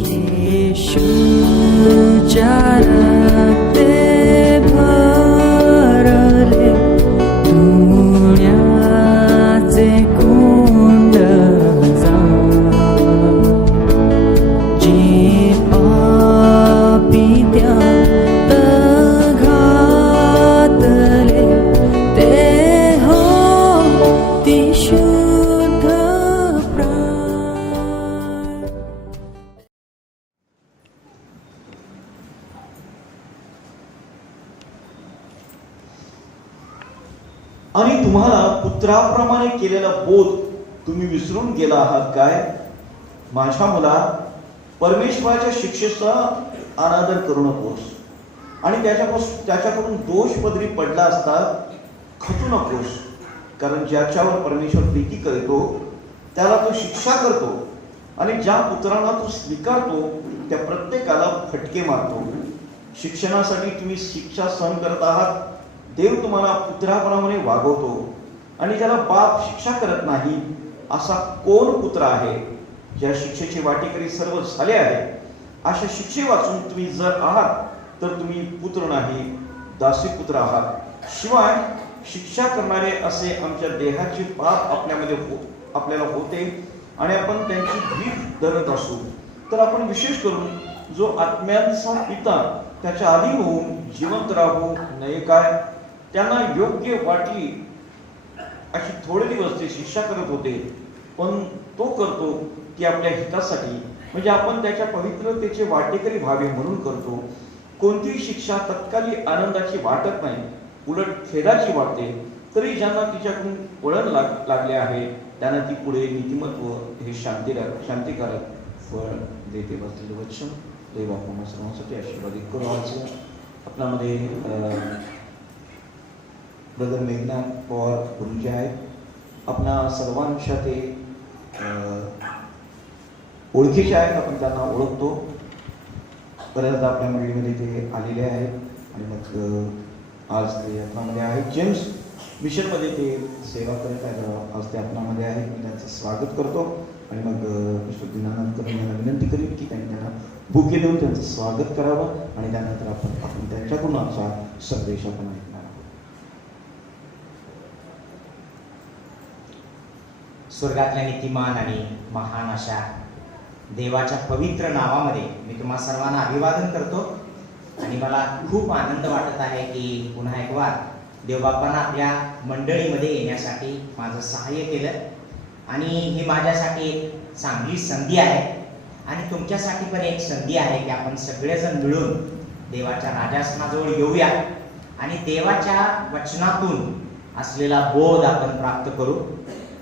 येशूच्या रक्ते भरले पुण्याचे कुंड जे पापी त्यात घातले ते होती शुद्ध प्राण. आणि तुम्हाला पुत्राप्रमाणे केलेला बोध तुम्ही विसरून गेला आहात काय? माझ्या मुला, परमेश्वराच्या शिक्षेचा अनादर करू नकोस आणि त्याच्याकडून दोष पदरी पडला असता खचू नकोस. कारण ज्याच्यावर परमेश्वर प्रीती करतो त्याला तो शिक्षा करतो आणि ज्या पुत्रांना तो स्वीकारतो त्या प्रत्येकाला फटके मारतो. शिक्षणासाठी तुम्ही शिक्षा सहन करत आहात. देव तुम्हाला पुत्राप्रमाणे वागवतो आणि ज्याला बाप शिक्षा करत नाही असा कोण पुत्र आहे? ज्या शिक्षेचे वाटेकरी सर्व झाले आहे. अशा शिक्षे वाचून तुम्ही जर आहात तर तुम्ही पुत्र नाही, दासी पुत्र आहात. शिवाय शिक्षा करणारे असे आमच्या देहाचे पाप आपल्याला होते आणि आपण त्यांची भीक धरत असू तर आपण विशेष करून जो आत्म्यांचा पिता त्याच्या आधी होऊन जिवंत राहू नये काय? त्यांना योग्य वाटली अशी थोडे दिवस ते शिक्षा करत होते, पण तो करतो ती आपल्या हितासाठी, म्हणजे आपण त्याच्या पवित्रतेचे वाटेकरी व्हावे म्हणून करतो. कोणतीही शिक्षा तत्काली आनंदाची वाटत नाही, उलट खेदाची वाटते. तरी ज्यांना तिच्याकडून वळण लागले आहे त्यांना ती पुढे नीतिमत्व हे शांतिकारक फळ देते. बसलेलं वचन देव आपल्या सर्वांसाठी आशीर्वादित करू. आज आपल्यामध्ये ब्रदर मेघनाथ पवार गुरुजी आहेत. आपणा सर्वांच्या ते ओळखीचे आहेत, आपण त्यांना ओळखतो. बऱ्याचदा आपल्या मंडळीमध्ये ते आलेले आहेत आणि मग आज ते आपणामध्ये आहेत. जेम्स मिशनमध्ये ते सेवा करत आहेत, आज ते आपणामध्ये आहेत. मी त्यांचं स्वागत करतो आणि मग मिस्टर दिनानंतर मला विनंती करेन की त्यांनी त्यांना बुके देऊन त्यांचं स्वागत करावं आणि त्यानंतर आपण त्यांच्याकडून आमचा संदेश आपण ऐकणार आहोत. स्वर्गातल्या नीतिमान आणि महान अशा देवाच्या पवित्र नावामध्ये मी तुम्हा सर्वांना अभिवादन करतो आणि मला खूप आनंद वाटत आहे की पुन्हा एक वार देवबापांना आपल्या मंडळीमध्ये येण्यासाठी माझं सहाय्य केलं आणि ही माझ्यासाठी एक चांगली संधी आहे आणि तुमच्यासाठी पण एक संधी आहे की आपण सगळेजण मिळून देवाच्या राजासनाजवळ येऊया आणि देवाच्या वचनातून असलेला बोध आपण प्राप्त करू.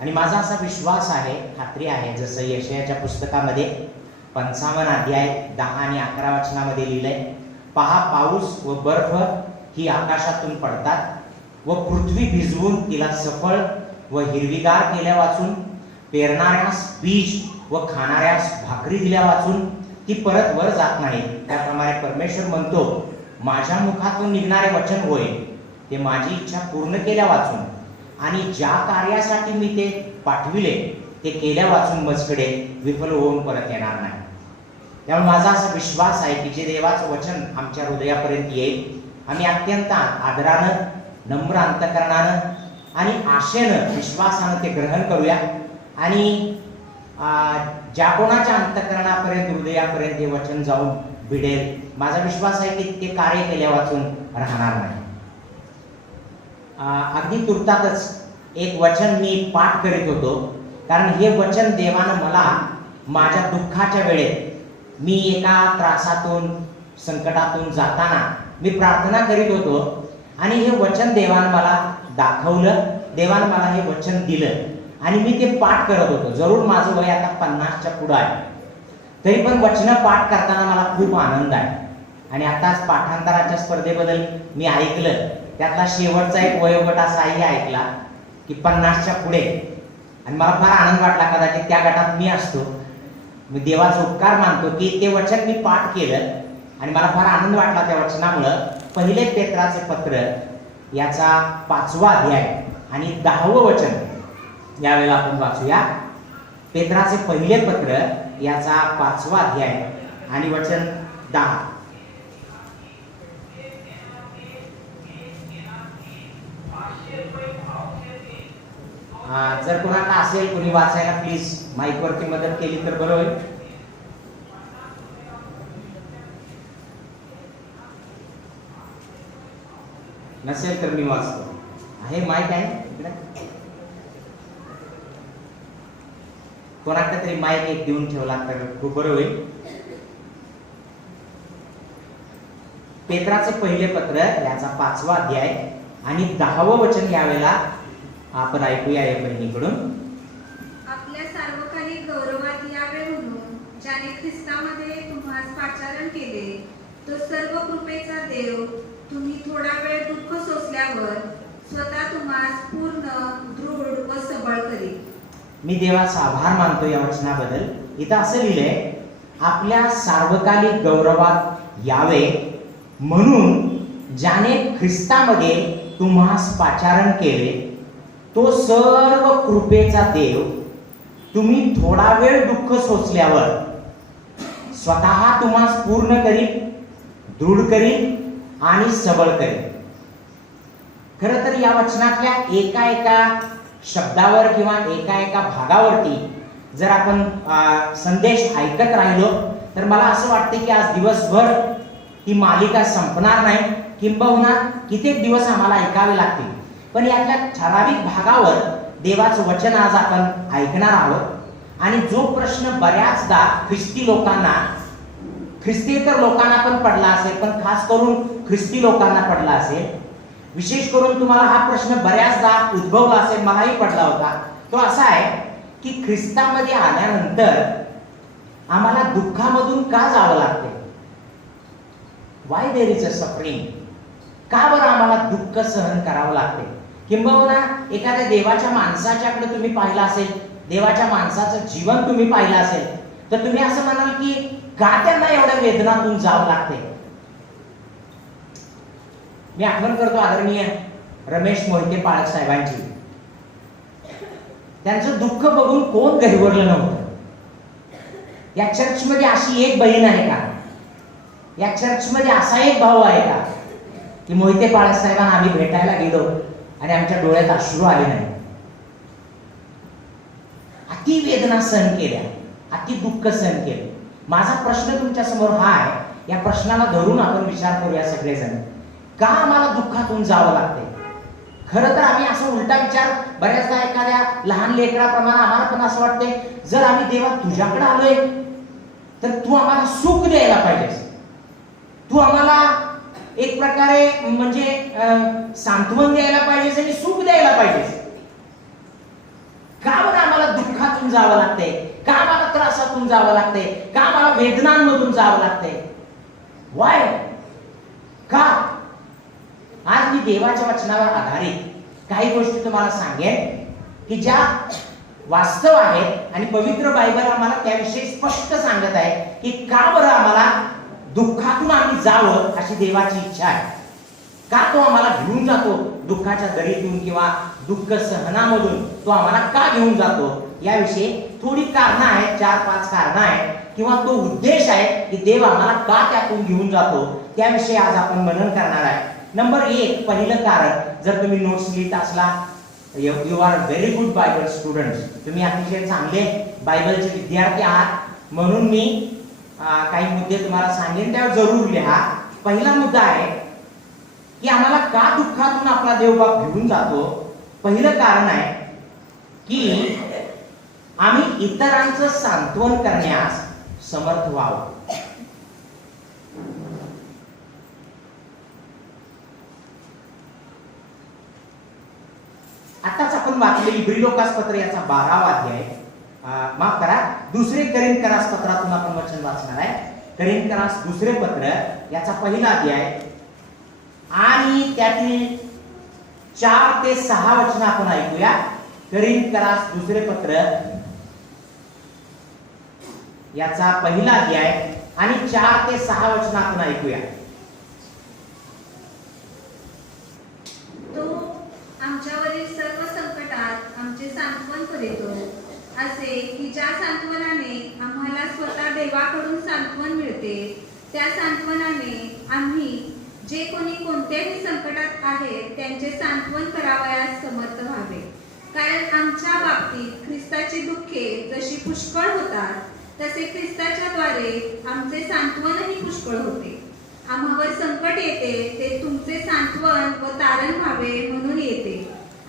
आणि माझा असा विश्वास आहे, खात्री आहे, जसं यशायाच्या पुस्तकामध्ये 55 अध्याय 10 आणि 11 वचनामध्ये लिहिलंय, पहा पाऊस व बर्फ ही आकाशातून पडतात व पृथ्वी भिजवून तिला सफळ व हिरवीगार केल्या वाचून, पेरणाऱ्यास बीज व खाणाऱ्यास भाकरी दिल्या वाचून ती परत वर जात नाही. त्याप्रमाणे परमेश्वर म्हणतो, माझ्या मुखातून निघणारे वचन होय ते माझी इच्छा पूर्ण केल्या वाचून आणि ज्या कार्यासाठी मी ते पाठविले ते केल्या वाचून मजकडे विफल होऊन परत येणार नाही. त्यामुळे माझा असा विश्वास आहे की जे देवाचं वचन आमच्या हृदयापर्यंत येईल, आम्ही अत्यंत आदरानं, नम्र अंतकरणानं आणि आशेनं, विश्वासानं ते ग्रहण करूया आणि ज्या कोणाच्या अंतकरणापर्यंत, हृदयापर्यंत हे वचन जाऊन भिडेल, माझा विश्वास आहे की ते कार्य केल्या वाचून राहणार नाही. अगदी तुर्तातच एक वचन मी पाठ करीत होतो, कारण हे वचन देवानं मला माझ्या दुःखाच्या वेळेत, मी एका त्रासातून, संकटातून जाताना मी प्रार्थना करीत होतो आणि हे वचन देवानं मला दाखवलं, देवानं मला हे वचन दिलं आणि मी ते पाठ करत होतो. जरूर माझं वय आता 50च्या पुढं आहे, तरी पण वचन पाठ करताना मला खूप आनंद आहे. आणि आताच पाठांतराच्या स्पर्धेबद्दल मी ऐकलं, त्यातला शेवटचा एक वयोगट असाही ऐकला की 50च्या पुढे, आणि मला फार आनंद वाटला. कदाचित त्या गटात मी असतो. मी देवाचा उपकार मानतो की ते वचन मी पाठ केलं आणि मला फार आनंद वाटला त्या वचनामुळं. पहिले पेत्राचे पत्र याचा 5वा अध्याय आणि 10वं वचन यावेळेला आपण वाचूया. पेत्राचे पहिले पत्र याचा 5वा अध्याय आणि वचन 10. जर कोणाला असेल कोणी वाचायला प्लीज माईक वरती मदत केली तर बरं होईल. नसेल तर मी वाचतो. आहे माईक आहे इकडे? कोणाकडे तरी माईक एक देऊन ठेवला तर खूप बरं होईल. पेत्राचे पहिले पत्र याचा 5वा अध्याय आणि 10वं वचन यावेळेला आपण ऐकूया या बहिणीकडून. आपल्या सार्वकालिक गौरवात यावे म्हणून ज्याने ख्रिस्तामध्ये तुम्हास पाचारण केले, तो सर्व कृपेचा देव तुम्ही थोडा वेळ दुःख सोसल्यावर स्वतः तुम्हास पूर्ण दृढ व सबळ करेल. मी देवाचा आभार मानतो या वचनाबद्दल. इथं असं लिहिलंय, आपल्या सार्वकालिक गौरवात यावे म्हणून ज्याने ख्रिस्तामध्ये तुम्हास पाचारण केले, तो सर्व कृपेचा देव तुम्ही थोडा वेळ दुःख सोसल्यावर स्वतः तुम्हास पूर्ण करील, दृढ करील आणि सबळ करेल. खरं तर या वचनातल्या एका शब्दावर किंवा एका भागावरती जर आपण संदेश ऐकत राहिलो तर मला असं वाटतं की आज दिवसभर ही मालिका संपणार नाही, किंबहुना कित्येक दिवस आम्हाला ऐकावे लागतील. पण यातल्या ठराविक भागावर देवाचं वचन आज आपण ऐकणार आहोत. आणि जो प्रश्न बऱ्याचदा ख्रिस्तीयेतर लोकांना पण पडला असेल, पण खास करून ख्रिस्ती लोकांना पडला असेल, विशेष करून तुम्हाला हा प्रश्न बऱ्याचदा उद्भवला असेल, मलाही पडला होता, तो असा आहे की ख्रिस्तामध्ये आल्यानंतर आम्हाला दुःखामधून का जावं लागते? Why there is a suffering? का बरं आम्हाला दुःख सहन करावं लागते? किंबहुना एखाद्या देवाच्या माणसाच्याकडे तुम्ही पाहिलं असेल, देवाच्या माणसाचं जीवन तुम्ही पाहिलं असेल, तर तुम्ही असं म्हणाल की का त्यांना एवढ्या वेदनातून जावं लागते? मी आठवण करतो आदरणीय रमेश मोहिते पाळक साहेबांची. त्यांचं दुःख बघून कोण गहिवरलं नव्हतं. या चर्चमध्ये अशी एक बहीण आहे का? या चर्चमध्ये असा एक भाऊ आहे का की मोहिते पाळक साहेबांना आम्ही भेटायला गेलो आणि आमच्या डोळ्यात अश्रू आले नाही? अति वेदना सहन केल्या, अति दुःख सहन केलं. माझा प्रश्न तुमच्या समोर हा आहे, या प्रश्नाला धरून आपण विचार करूया सगळेजण, का आम्हाला दुःखातून जावं लागते? खरं तर आम्ही असं उलटा विचार बऱ्याचदा एखाद्या लहान लेकराप्रमाणे आम्हाला पण असं वाटते, जर आम्ही देवा तुझ्याकडे आलोय तर तू आम्हाला सुख द्यायला पाहिजेस, तू आम्हाला एक प्रकारे म्हणजे सांत्वन द्यायला पाहिजेस आणि सुख द्यायला पाहिजेस. का बरं आम्हाला दुःखातून जावं लागते? का आम्हाला त्रासातून जावं लागते? का आम्हाला वेदनांमधून जावं लागते? वाय? का? आज मी देवाच्या वचनावर आधारित काही गोष्टी तुम्हाला सांगेन की ज्या वास्तव आहेत आणि पवित्र बायबल आम्हाला त्याविषयी स्पष्ट सांगत आहे की का बरं आम्हाला दुःखातून आम्ही जावं अशी देवाची इच्छा आहे. का तो आम्हाला घेऊन जातो दुःखाच्या दरीतून किंवा दुःख सहनामधून तो आम्हाला का घेऊन जातो, याविषयी थोडी कारणं आहेत, 4-5 कारणं आहेत, किंवा तो उद्देश आहे की देव आम्हाला का त्यातून घेऊन जातो, त्याविषयी आज आपण मनन करणार आहे. नंबर 1, पहिलं कारण, जर तुम्ही नोट्स लिहित असला, you are very good Bible students, तुम्ही अतिशय चांगले बायबलचे विद्यार्थी आहात, म्हणून मी काही मुद्दे तुम्हाला सांगेन, त्यावर जरूर लिहा. पहिला मुद्दा आहे की आम्हाला का दुःखातून आपला देवबाप घेऊन जातो. पहिलं कारण आहे की आम्ही इतरांचं सांत्वन करण्यास समर्थ व्हावं. आताच आपण वाचले इब्रिलोकास पत्र याचा 12वा अध्याय, माफ करा, 2 करिंथकरास पत्रातून आपण वचन वाचणार आहे. करिंथकरास 2 पत्र याचा पहिला अध्याय आणि त्यातील 4 ते 6 वचन आपण ऐकूया. करिंथकरास 2 पत्र याचा पहिला अध्याय आणि 4 ते 6 वचन आपण ऐकूया. तो आमच्यावरील सर्व संकटात आमचे सांत्वन करीतो, असे की ज्या सांत्वनाने आम्हाला स्वतः देवाकडून सांत्वन मिळते होते, त्या सांत्वनाने आम्ही जे कोणी कोणत्याही संकटात आहेत त्यांचे सांत्वन करावयास समर्थ व्हावे. कारण आमच्या बाबतीत ख्रिस्ताची दुःखे जशी पुष्कळ होतात, तसे ख्रिस्ताच्या द्वारे आमचे सांत्वनही पुष्कळ होते. आम्हावर संकट येते ते तुमचे सांत्वन व तारण व्हावे म्हणून येते,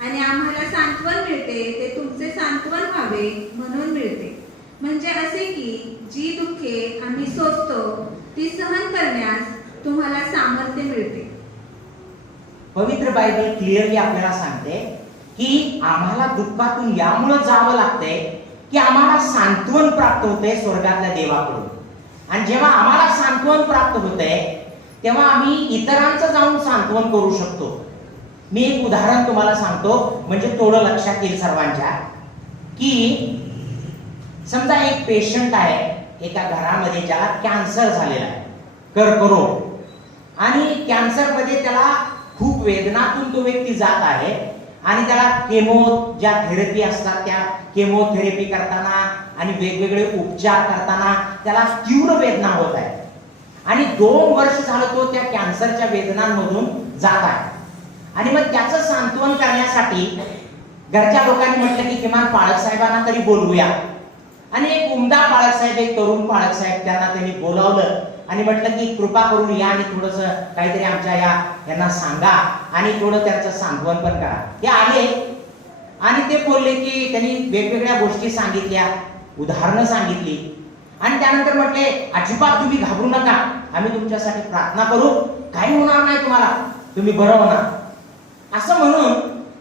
आणि आम्हाला सांत्वन मिळते ते तुमचे सांत्वन व्हावे म्हणून मिळते. म्हणजे असे की जी दुःखे आम्ही सोसतो ती सहन करण्यास तुम्हाला सामर्थ्य मिळते. पवित्र बायबल क्लिअरली आपल्याला सांगते की आम्हाला दुःखातून यामुळे जावं लागतंय की आम्हाला सांत्वन प्राप्त होते स्वर्गातल्या देवाकडून. आणि जेव्हा आम्हाला सांत्वन प्राप्त होते तेव्हा आम्ही इतरांचं जाऊन सांत्वन करू शकतो. मी एक उदाहरण तुम्हाला सांगतो, म्हणजे थोडं लक्षात येईल सर्वांच्या, की समजा एक पेशंट आहे एका घरामध्ये ज्याला कॅन्सर झालेला आहे, कर्करोग, आणि कॅन्सर मध्ये त्याला खूप वेदनातून तो व्यक्ती जात आहे आणि त्याला केमो ज्या थेरपी असतात त्या केमोथेरपी करताना आणि वेगवेगळे उपचार करताना त्याला तीव्र वेदना होत आहे आणि 2 वर्ष झालं तो त्या कॅन्सरच्या वेदनांमधून जात आहे. आणि मग त्याचं सांत्वन करण्यासाठी घरच्या लोकांनी म्हटलं की किमान पाळक साहेबांना तरी बोलवूया. आणि एक उमदा पाळक साहेब, एक तरुण पाळक साहेब, त्यांना त्यांनी बोलावलं आणि म्हटलं की कृपा करून या आणि थोडंसं काहीतरी आमच्या यांना सांगा आणि थोडं त्यांचं सांत्वन पण करा. ते आले आणि ते बोलले की त्यांनी वेगवेगळ्या गोष्टी सांगितल्या, उदाहरणं सांगितली आणि त्यानंतर म्हटले अजिबात तुम्ही घाबरू नका, आम्ही तुमच्यासाठी प्रार्थना करू, काही होणार नाही तुम्हाला, तुम्ही बरं होणार. असं म्हणून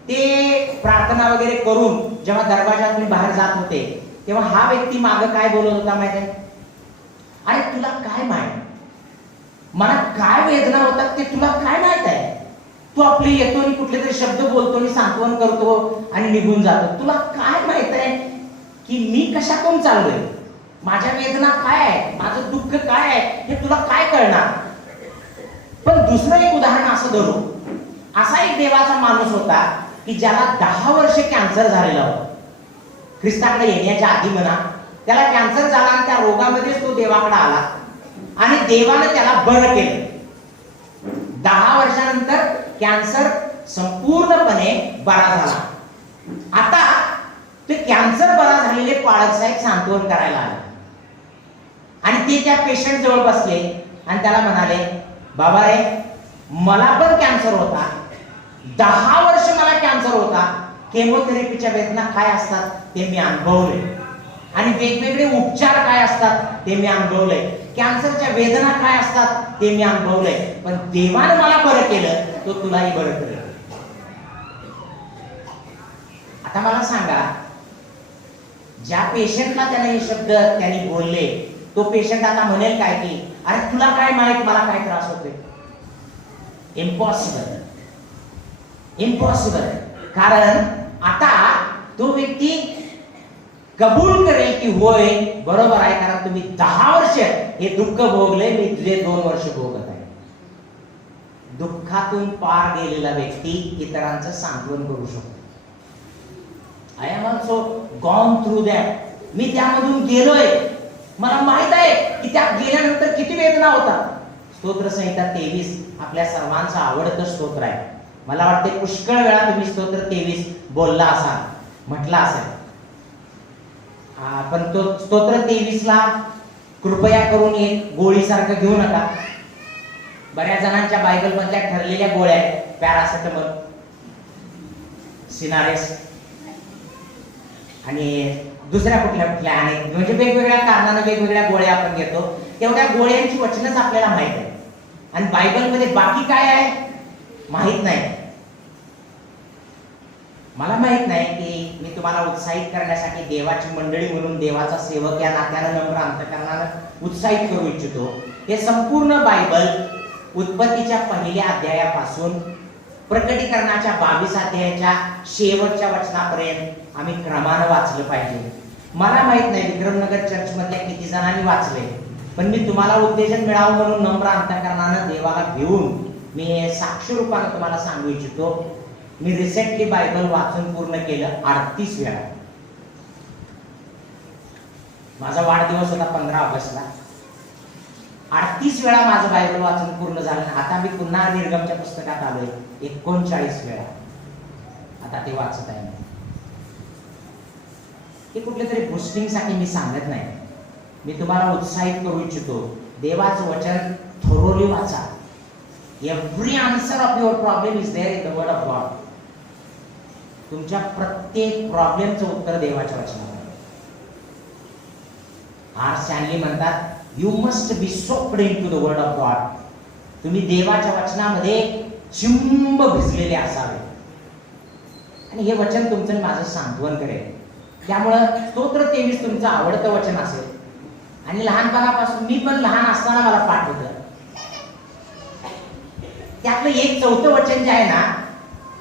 ते प्रार्थना वगैरे करून जेव्हा दरवाजातून बाहेर जात होते तेव्हा हा व्यक्ती मागं काय बोलत होता माहिती आहे? अरे तुला काय माहित, मला काय वेदना होतात ते तुला काय माहित आहे? तू आपले येतो आणि कुठले तरी शब्द बोलतो आणि सांत्वन करतो आणि निघून जातो. तुला काय माहित आहे की मी कशातून चाललोय, माझ्या वेदना काय आहे, माझं दुःख काय आहे, हे तुला काय कळणार? पण दुसरं एक उदाहरण असं धरू, असा एक देवाचा माणूस होता की ज्याला 10 वर्ष कॅन्सर झालेला होता. ख्रिस्ताकडे येण्याच्या आधी म्हणा, त्याला कॅन्सर झाला आणि त्या रोगामध्येच तो देवाकडे आला आणि देवाने त्याला बरं केलं. 10 वर्षानंतर कॅन्सर संपूर्णपणे बरा झाला. आता ते कॅन्सर बरा झालेले पाळक साहेब सांत्वन करायला आले आणि ते त्या पेशंट जवळ बसले आणि त्याला म्हणाले, बाबा रे, मला पण कॅन्सर होता, 10 वर्ष मला कॅन्सर होता, केमोथेरपीच्या वेदना काय असतात ते मी अनुभवले आणि वेगवेगळे उपचार काय असतात ते मी अनुभवले, कॅन्सरच्या वेदना काय असतात ते मी अनुभवले, पण देवाने मला बरं केलं, तो तुलाही बरं करेल. आता मला सांगा, ज्या पेशंटला त्याने हे शब्द त्यांनी बोलले तो पेशंट आता म्हणेल काय की अरे तुला काय माहित मला काय त्रास होतोय? Impossible, impossible. कारण आता तो व्यक्ती कबूल करेल की होय बरोबर आहे, कारण तुम्ही 10 वर्ष हे दुःख भोगले, मी तुझे 2 वर्ष भोगत आहे. दुःखातून पार गेलेला व्यक्ती इतरांचं सांत्वन करू शकतो. I am also gone through that. मी त्यामधून गेलोय, मला माहित आहे की त्या गेल्यानंतर किती वेदना होतात. स्तोत्र संहिता 23 आपल्या सर्वांचं आवडतं स्तोत्र आहे. मला वाटते पुष्कळ वेळा तुम्ही स्तोत्र 23 बोलला असाल, म्हटला असेल. पण तो स्तोत्र 23ला कृपया करून एक गोळीसारखं घेऊ नका. बऱ्याच जणांच्या बायबल मधल्या ठरलेल्या गोळ्या आहेत, पॅरासिटामॉल, सिनारेस आणि दुसऱ्या कुठल्या कुठल्या अनेक, म्हणजे वेगवेगळ्या कारणाने वेगवेगळ्या गोळ्या आपण घेतो. तेवढ्या गोळ्यांची वचनच आपल्याला माहित आहे आणि बायबल मध्ये बाकी काय आहे माहित नाही. मला माहित नाही की मी तुम्हाला उत्साहित करण्यासाठी देवाची मंडळी म्हणून देवाचा सेवक या नात्यानं नम्र अंतःकरणानं उत्साहित करू इच्छितो. हे संपूर्ण बायबल उत्पत्तीच्या पहिल्या अध्यायापासून प्रकटीकरणाच्या 22 अध्यायाच्या शेवटच्या वचनापर्यंत आम्ही क्रमानं वाचलं पाहिजे. मला माहित नाही विक्रमनगर चर्च मधल्या किती जणांनी वाचले, पण मी तुम्हाला उत्तेजन मिळावं म्हणून नम्र अंतःकरणानं देवाला घेऊन मी साक्ष रूपाने तुम्हाला सांगू इच्छितो. मी रिसेंटली बायबल वाचून पूर्ण केलं 38 वेळा. माझा वाढदिवस होता 15 ऑगस्टला 38 वेळा माझं बायबल वाचन पूर्ण झालं. आता मी पुन्हा निर्गमच्या पुस्तकात आलोय 39 वेळा. आता ते वाचत आहे. हे कुठल्या तरी बुस्टिंगसाठी मी सांगत नाही. मी तुम्हाला उत्साहित करू इच्छितो. देवाचं वचन थोरोली वाचा. Every answer of your problem is there in the word of God. तुमच्या प्रत्येक प्रॉब्लेमचं उत्तर देवाच्या वचनात. आर स्टॅनली म्हणतात, you must be soaked into the word of God. तुम्ही देवाच्या वचनामध्ये चिंब भिजलेले असावे. आणि हे वचन तुमचं आणि माझं सांत्वन करेल. त्यामुळं स्तोत्र 23 तुमचं आवडतं वचन असेल. आणि लहानपणापासून मी पण लहान असताना मला पाठ होतं. त्यातलं एक 4थं वचन जे आहे ना,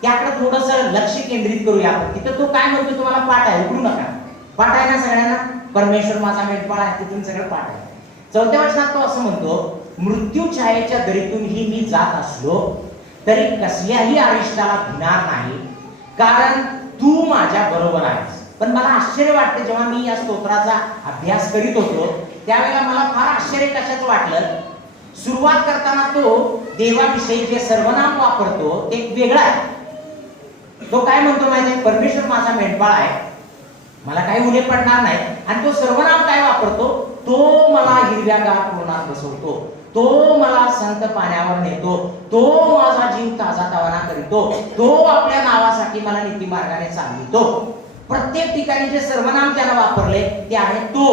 त्याकडे थोडस लक्ष केंद्रित करूया आपण. तिथं तो काय म्हणतो, तुम्हाला पाठ आहे, उघडू नका. पाठ आहे ना सगळ्यांना? परमेश्वर माझा मेंढपाळ आहे, तिथून सगळं पाठ आहे. 4थ्या वचनात तो असं म्हणतो, मृत्यू छायेच्या दरीतूनही मी जात असलो तरी कसल्याही अरिष्टाला भिणार नाही, कारण तू माझ्या बरोबर आहेस. पण मला आश्चर्य वाटते, जेव्हा मी या स्तोत्राचा अभ्यास करीत होतो त्यावेळेला मला फार आश्चर्य कशाचं वाटलं. सुरुवात करताना तो देवाविषयी जे सर्वनाम वापरतो ते वेगळं आहे. तो काय म्हणतो माहिती, परमेश्वर माझा मेंढपाळ आहे, मला काही उणे पडणार नाही. आणि तो सर्वनाम काय वापरतो, तो मला हिरव्यागार कुरणात बसवतो, तो मला संत पाण्यावर नेतो, तो माझा जीव ताजा तवाना करीतो, तो आपल्या नावासाठी मला नीती मार्गाने चालवितो. प्रत्येक ठिकाणी जे सर्वनाम त्यानं वापरले ते आहे तो.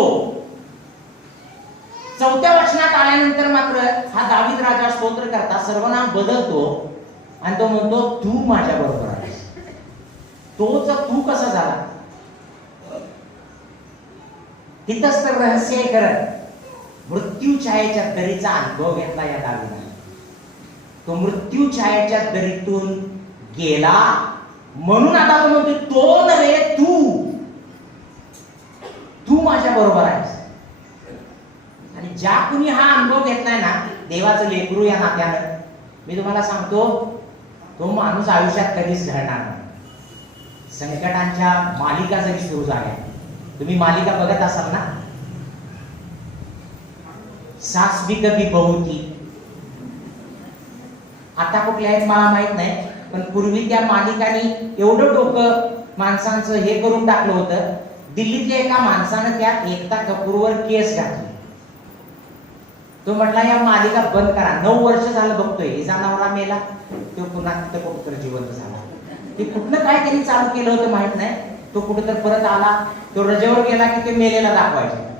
4थ्या वचनात आल्यानंतर मात्र हा दावीद राजा स्तोत्र करता सर्वनाम बदलतो आणि तो म्हणतो, तू माझ्या बरोबर आहेस. तोच तू कसा झाला, तिथंच तर रहस्य आहे खरं. मृत्यू छायेच्या दरीचा अनुभव घेतला या दावीदाने. तो मृत्यू छायेच्या दरीतून गेला म्हणून आता तो म्हणतो, तो नव्हे तू माझ्या बरोबर आहेस. आणि ज्या कुणी हा अनुभव घेतलाय ना, देवाचं लेकरू या नात्यानं, मी तुम्हाला सांगतो, तो माणूस आयुष्यात कधीच ढळणार नाही. संकटांच्या मालिका जरी सुरू झाल्या, तुम्ही मालिका बघत असाल ना, सास भी कभी बहू थी. आता कुठल्या आहेत मला माहित नाही, पण पूर्वी त्या मालिकांनी एवढं डोकं माणसांचं हे करून टाकलं होतं. दिल्लीतल्या एका माणसानं त्या एकता कपूरवर केस घातली. तो म्हटला, या मालिका बंद करा. 9 वर्ष झालं बघतोय, हिचा नवरा मेला, तो पुन्हा तिथं कुठं जिवंत झाला. ते कुठनं काय त्यांनी चालू केलं होतं माहित नाही. तो कुठं तर परत आला, तो रजेवर गेला की ते मेलेला दाखवायचे.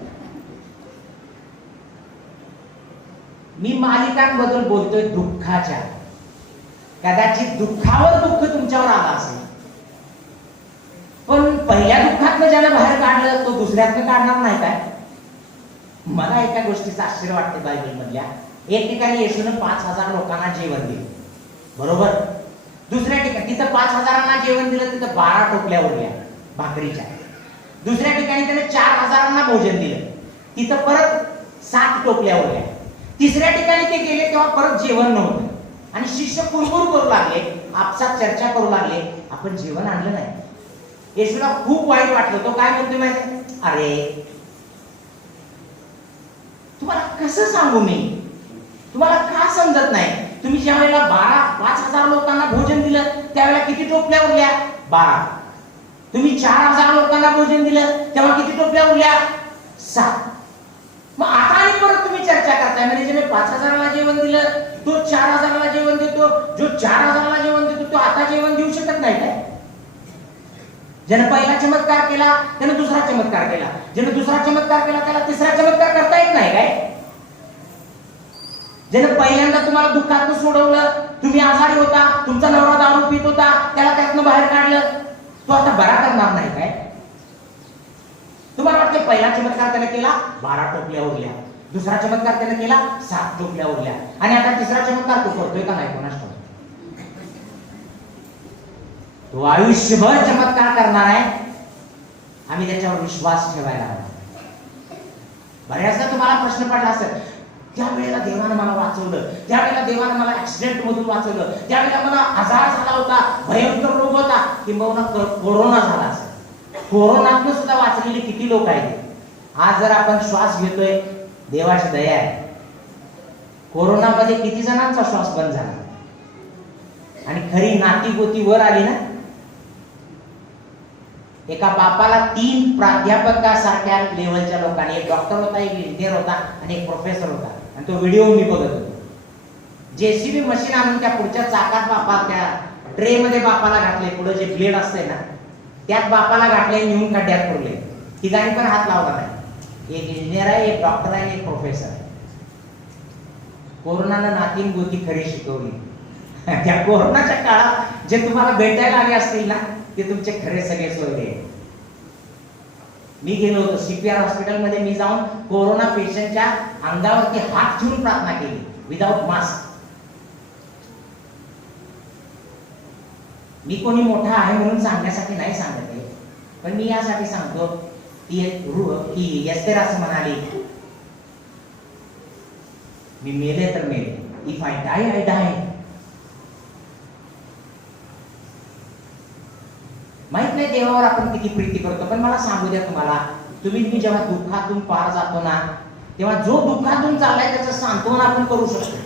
मी मालिकांबद्दल बोलतोय दुःखाच्या. कदाचित दुःखावर दुःख तुमच्यावर आला असेल, पण पहिल्या दुःखातनं ज्याला बाहेर काढलं तो दुसऱ्यातनं काढणार नाही काय? मला एका गोष्टीचं आश्चर्य वाटते बायबल मधल्या. एक ठिकाणी येशूनं 5000 लोकांना जेवण दिलं, बरोबर. दुसऱ्या ठिकाणी तिथं 5000 जेवण दिलं, तिथं 12 टोपल्या उरल्या भाकरीच्या. दुसऱ्या ठिकाणी त्याने 4000 भोजन दिलं, तिथं परत 7 टोपल्या उरल्या. तिसऱ्या ठिकाणी ते गेले तेव्हा परत जेवण नव्हतं आणि शिष्य कुरकुर करू लागले, आपसात चर्चा करू लागले, आपण जेवण आणलं नाही. येशूला खूप वाईट वाटलं. तो काय म्हणतोय माहिती, अरे तुम्हाला कसं सांगू मी, तुम्हाला का समजत नाही. तुम्ही ज्या वेळेला 5000 लोकांना भोजन दिलं त्यावेळेला किती टोपल्या उरल्या? 12. तुम्ही 4000 लोकांना भोजन दिलं तेव्हा किती टोपल्या उरल्या? 7. मग आता आणि परत तुम्ही चर्चा करताय, म्हणजे ज्याने 5000ला जेवण दिलं तो 4000ला जेवण देतो, जो 4000ला जेवण देतो तो आता जेवण देऊ शकत नाही काय? ज्याने पहिला चमत्कार केला त्याने दुसरा चमत्कार केला, ज्याने दुसरा चमत्कार केला त्याला तिसरा चमत्कार करता येत नाही काय? ज्याने पहिल्यांदा तुम्हाला दुःखातून सोडवलं, तुम्ही आजारी होता, तुमचा नवरा दारू पित होता, त्याला त्यातनं बाहेर काढलं, तो आता बरा करणार नाही काय? तुम्हाला वाटते पहिला चमत्कार त्याने केला 12 टोपल्या उरल्या, दुसरा चमत्कार त्याने केला 7 टोपल्या उरल्या, आणि आता तिसरा चमत्कार तो करतोय का नाही कोणास ठाऊक. तो आयुष्यभर चमत्कार करणार आहे, आम्ही त्याच्यावर विश्वास ठेवायला हवा. बऱ्याचदा तुम्हाला प्रश्न पडला असेल, त्यावेळेला देवानं मला वाचवलं, त्यावेळेला देवानं मला ऍक्सिडेंट मधून वाचवलं, त्यावेळेला मला आजार झाला होता, भयंकर रोग होता, किंबहुना कोरोना झाला असेल. कोरोनातनं सुद्धा वाचलेले किती लोक आहेत. आज जर आपण श्वास घेतोय, देवाची दया आहे. कोरोनामध्ये किती जणांचा श्वास बंद झाला आणि खरी नाती गोती वर आली ना. एका बापाला 3 प्राध्यापकासारख्या लेवलच्या लोकांनी, एक डॉक्टर होता, एक इंजिनियर होता आणि एक प्रोफेसर होता. आणि तो व्हिडिओ मी बघत होतो. जेसीबी मशीन आणून त्या पुढच्या चाकात बापा, त्या ट्रे मध्ये बापाला घातले, पुढे जे ब्लेड असते ना त्यात बापाला घातले, नेऊन खड्ड्यात पडले. तिघांनी पण हात लावला नाही. एक इंजिनियर आहे, एक डॉक्टर आहे, एक प्रोफेसर आहे. कोरोनानं नातीन गोती खरी शिकवली. त्या कोरोनाच्या काळात जे तुम्हाला भेटायला आले असतील ना ते तुमचे खरे सगळे सोयरे. मी गेलो होतो CPR हॉस्पिटलमध्ये. मी जाऊन कोरोना पेशंटच्या अंगावरती हात ठेवून प्रार्थना केली विदाउट मास्क. मी कोणी मोठा आहे म्हणून सांगण्यासाठी नाही सांगत आहे, पण मी यासाठी सांगतो की एस्तेर असं म्हणाली, मी मेले तर मेले, if I die I die. माहित नाही देवावर आपण किती प्रीती करतो, पण मला सांगू द्या तुम्हाला, मी जेव्हा दुःखातून पार जातो ना तेव्हा जो दुःखातून चाललाय त्याचं सांत्वन आपण करू शकतो.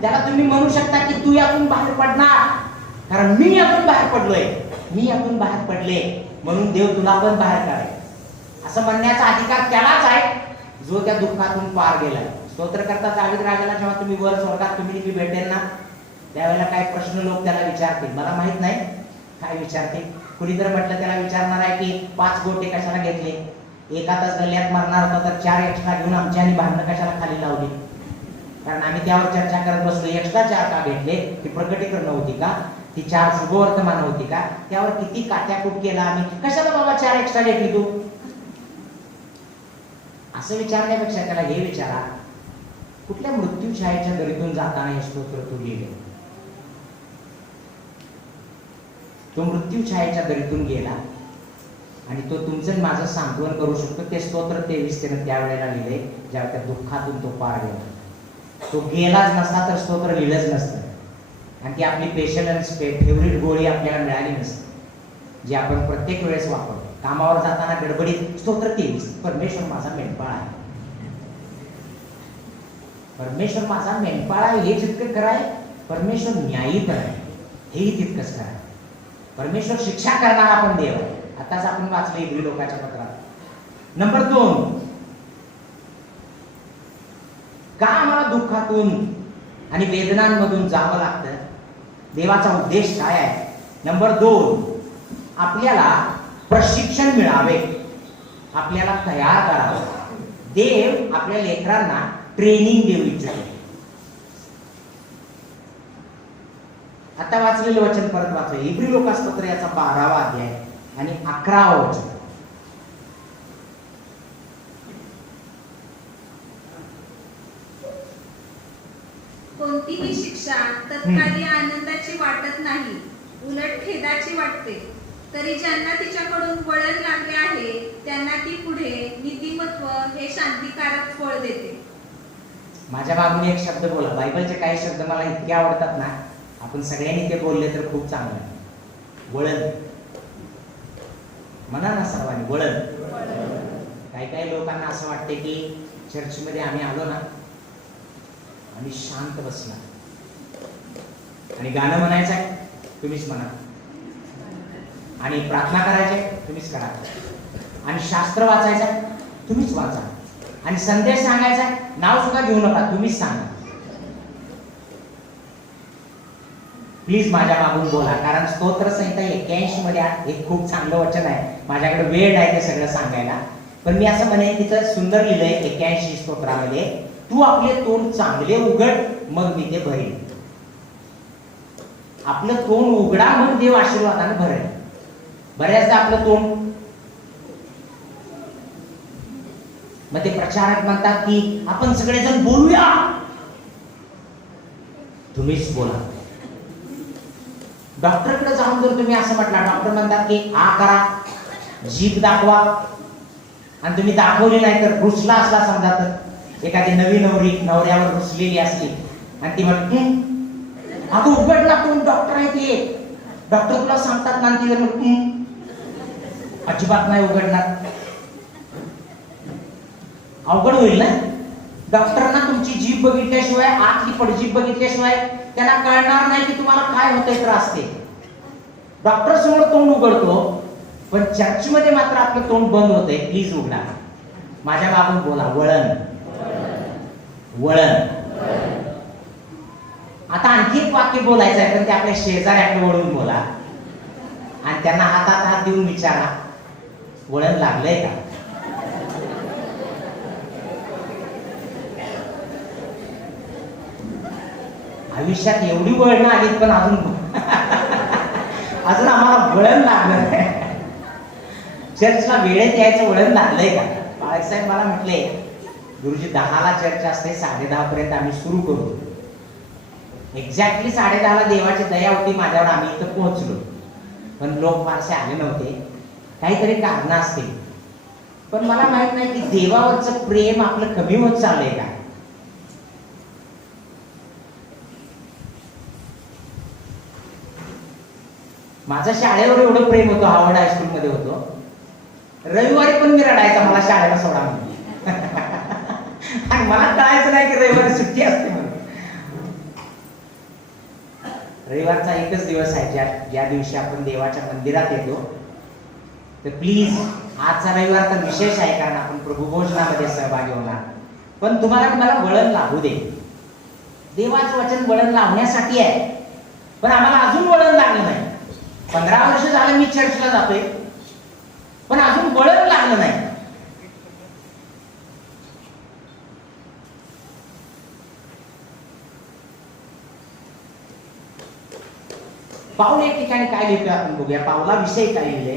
त्याला तुम्ही म्हणू शकता की तू यातून बाहेर पडणार, कारण मी यातून बाहेर पडलोय, मी यातून बाहेर पडले म्हणून देव तुला पण बाहेर काढेल. असं म्हणण्याचा अधिकार त्यालाच आहे जो त्या दुःखातून पार गेलाय. स्तोत्र करता दावीद राजाला जेव्हा तुम्ही वर स्वर्गात तुम्ही मी भेटेल ना त्यावेळेला काय प्रश्न लोक त्याला विचारतील, मला माहित नाही काय विचारतील. कुणी जर म्हटलं त्याला विचारणार आहे की 5 गोटे कशाला घेतले, एका तास गल्ल्यात मारणार होता तर 4 एक्स्ट्रा घेऊन आमची आणि भांडणं कशाला खाली लावली, कारण आम्ही त्यावर चर्चा करत बसलो. एक्स्ट्रा 4 का घेतले, ती प्रकटीकरण होती का, ती 4 शुभवर्तमान होती का, त्यावर किती काट्याकूट केला आम्ही, कशाला बाबा 4 एक्स्ट्रा घेतली तू. असं विचारण्यापेक्षा त्याला हे विचारा, कुठल्या मृत्यू छायेच्या दरीतून जाताना हे स्तोत्र तू लिहिले. तो मृत्यू छायेच्या दरीतून गेला आणि तो तुमचं माझं सांत्वन करू शकतो. ते स्तोत्र 23 त्यानं त्यावेळेला लिहिले ज्यावेळी त्या दुःखातून तो पार गेला. तो गेलाच नसता तर स्तोत्र लिहिलंच नसतं. आणि ती आपली पेशन्स फेवरेट गोळी आपल्याला मिळाली नसते जी आपण प्रत्येक वेळेस वापरतो. कामावर जाताना गडबडीत स्तोत्र 23, परमेश्वर माझा मेंढपाळ आहे, परमेश्वर माझा मेंढपाळ आहे, हे जितकं कराय, परमेश्वर न्यायी पण आहे हेही तितकंच करा. परमेश्वर शिक्षा करणारा पण देव आहे. आताच आपण वाचलं इब्री लोकांच्या पत्रात. नंबर 2, का आम्हाला दुःखातून आणि वेदनांमधून जावं लागतं, देवाचा उद्देश काय आहे. नंबर 2, आपल्याला प्रशिक्षण मिळावे, आपल्याला तयार करावं. देव आपल्या लेकरांना ट्रेनिंग देऊ इच्छितो. आता वाचलेले वचन परत वाचले, इब्री लोकांपत्र याचा 12वा अध्याय आणि 11वा वचन. कोणतीही शिक्षा तत्काली आनंदाची वाटत नाही, उलट खेदाची वाटते. तरी ज्यांना तिच्याकडून वळण लागले आहे त्यांना ती पुढे नीतिमत्व हे शांतिकारक फळ देते. माझ्या मागून एक शब्द बोला. बायबलचे काही शब्द मला इतके आवडतात ना, आपण सगळ्यांनी ते बोलले तर खूप चांगलं आहे. वळण म्हणा ना सर्वांनी, वळण. काही लोकांना असं वाटते की चर्चमध्ये आम्ही आलो ना आम्ही शांत बसणार आणि गाणं म्हणायचं आहे तुम्हीच म्हणा, आणि प्रार्थना करायचे तुम्हीच करा, आणि शास्त्र वाचायचं तुम्हीच वाचा, आणि संदेश सांगायचा नाव सुद्धा घेऊ नका, तुम्हीच सांगा. प्लीज माझ्या मागून बोला, कारण स्तोत्र संहिता 81 मध्ये एक खूप चांगलं वचन आहे. माझ्याकडे वेळ नाही ते सगळं सांगायला, पण मी असं म्हणेन तिथं सुंदर लिहिलंय 81 स्तोत्रामध्ये, तू आपले तोंड चांगले उघड मग मी ते भरेन. आपलं तोंड उघडा मग देव आशीर्वादाने भरेल. बऱ्याचदा आपलं तोंड, मग ते प्रचारक म्हणतात की आपण सगळेजण बोलूया, तुम्हीच बोला. डॉक्टरकडे जाऊन जर तुम्ही असं म्हटलं, डॉक्टर म्हणतात की आ करा, जीभ दाखवा, आणि तुम्ही दाखवली नाही तर रुसला असला समजा, तर एखादी नवी नवरी नवऱ्यावर रुसलेली असली आणि ती म्हणते अगं उघड ना तोंड, डॉक्टर आहे ते, डॉक्टर तुला सांगतात ना, ती अजिबात नाही उघडणार, अवघड होईल ना. डॉक्टरांना तुमची जीभ बघितल्याशिवाय, आतली पडजीभ बघितल्याशिवाय त्यांना कळणार नाही की तुम्हाला काय होतंय त्रास ते. डॉक्टर समोर तोंड उघडतो, पण चर्चमध्ये मात्र आपलं तोंड बंद होतंय. प्लीज उघडा, माझ्या मागून बोला. वळण, वळण. आता आणखी एक वाक्य बोलायचं आहे, पण ते आपल्या शेजाऱ्याकडे वळून बोला आणि त्यांना हातात हात देऊन विचारा, वळण लागलंय का? आयुष्यात एवढी वळणं आलीत, पण अजून अजून आम्हाला वळण लागलं नाही. चर्चला वेळेत यायचं वळण लागलंय का? बाळासाहेब मला म्हटले, गुरुजी 10ला चर्च असते, 10:30 पर्यंत आम्ही सुरू करू. एक्झॅक्टली 10:30ला देवाची दया होती माझ्यावर, आम्ही इथं पोहोचलो. पण लोक फारसे आले नव्हते, काहीतरी कारण असतील. पण मला माहित नाही की देवावरचं प्रेम आपलं कमी होत चाललंय का. माझं शाळेवर एवढं प्रेम होतं, हार्वर्ड हायस्कूल मध्ये होतो. रविवारी पण मी रडायचा, मला शाळेला सोडा म्हणून. आणि मला कळायचं नाही की रविवारी सुट्टी असते म्हणून. रविवारचा एकच दिवस आहे ज्या दिवशी आपण देवाच्या मंदिरात येतो. तर प्लीज, आजचा रविवार तर विशेष आहे, कारण आपण प्रभुभोजनामध्ये सहभागी होणार. पण तुम्हाला मला वळण लागू दे. देवाचं वचन वळण लावण्यासाठी आहे, पण आम्हाला अजून वळण लागलं नाही. 15 वर्ष झालं मी चर्चला जातोय, पण अजून वळण लागलं नाही. पाऊल एक ठिकाणी काय लिहितोय आपण बघूया. पाऊला विषयी काय लिहिलंय.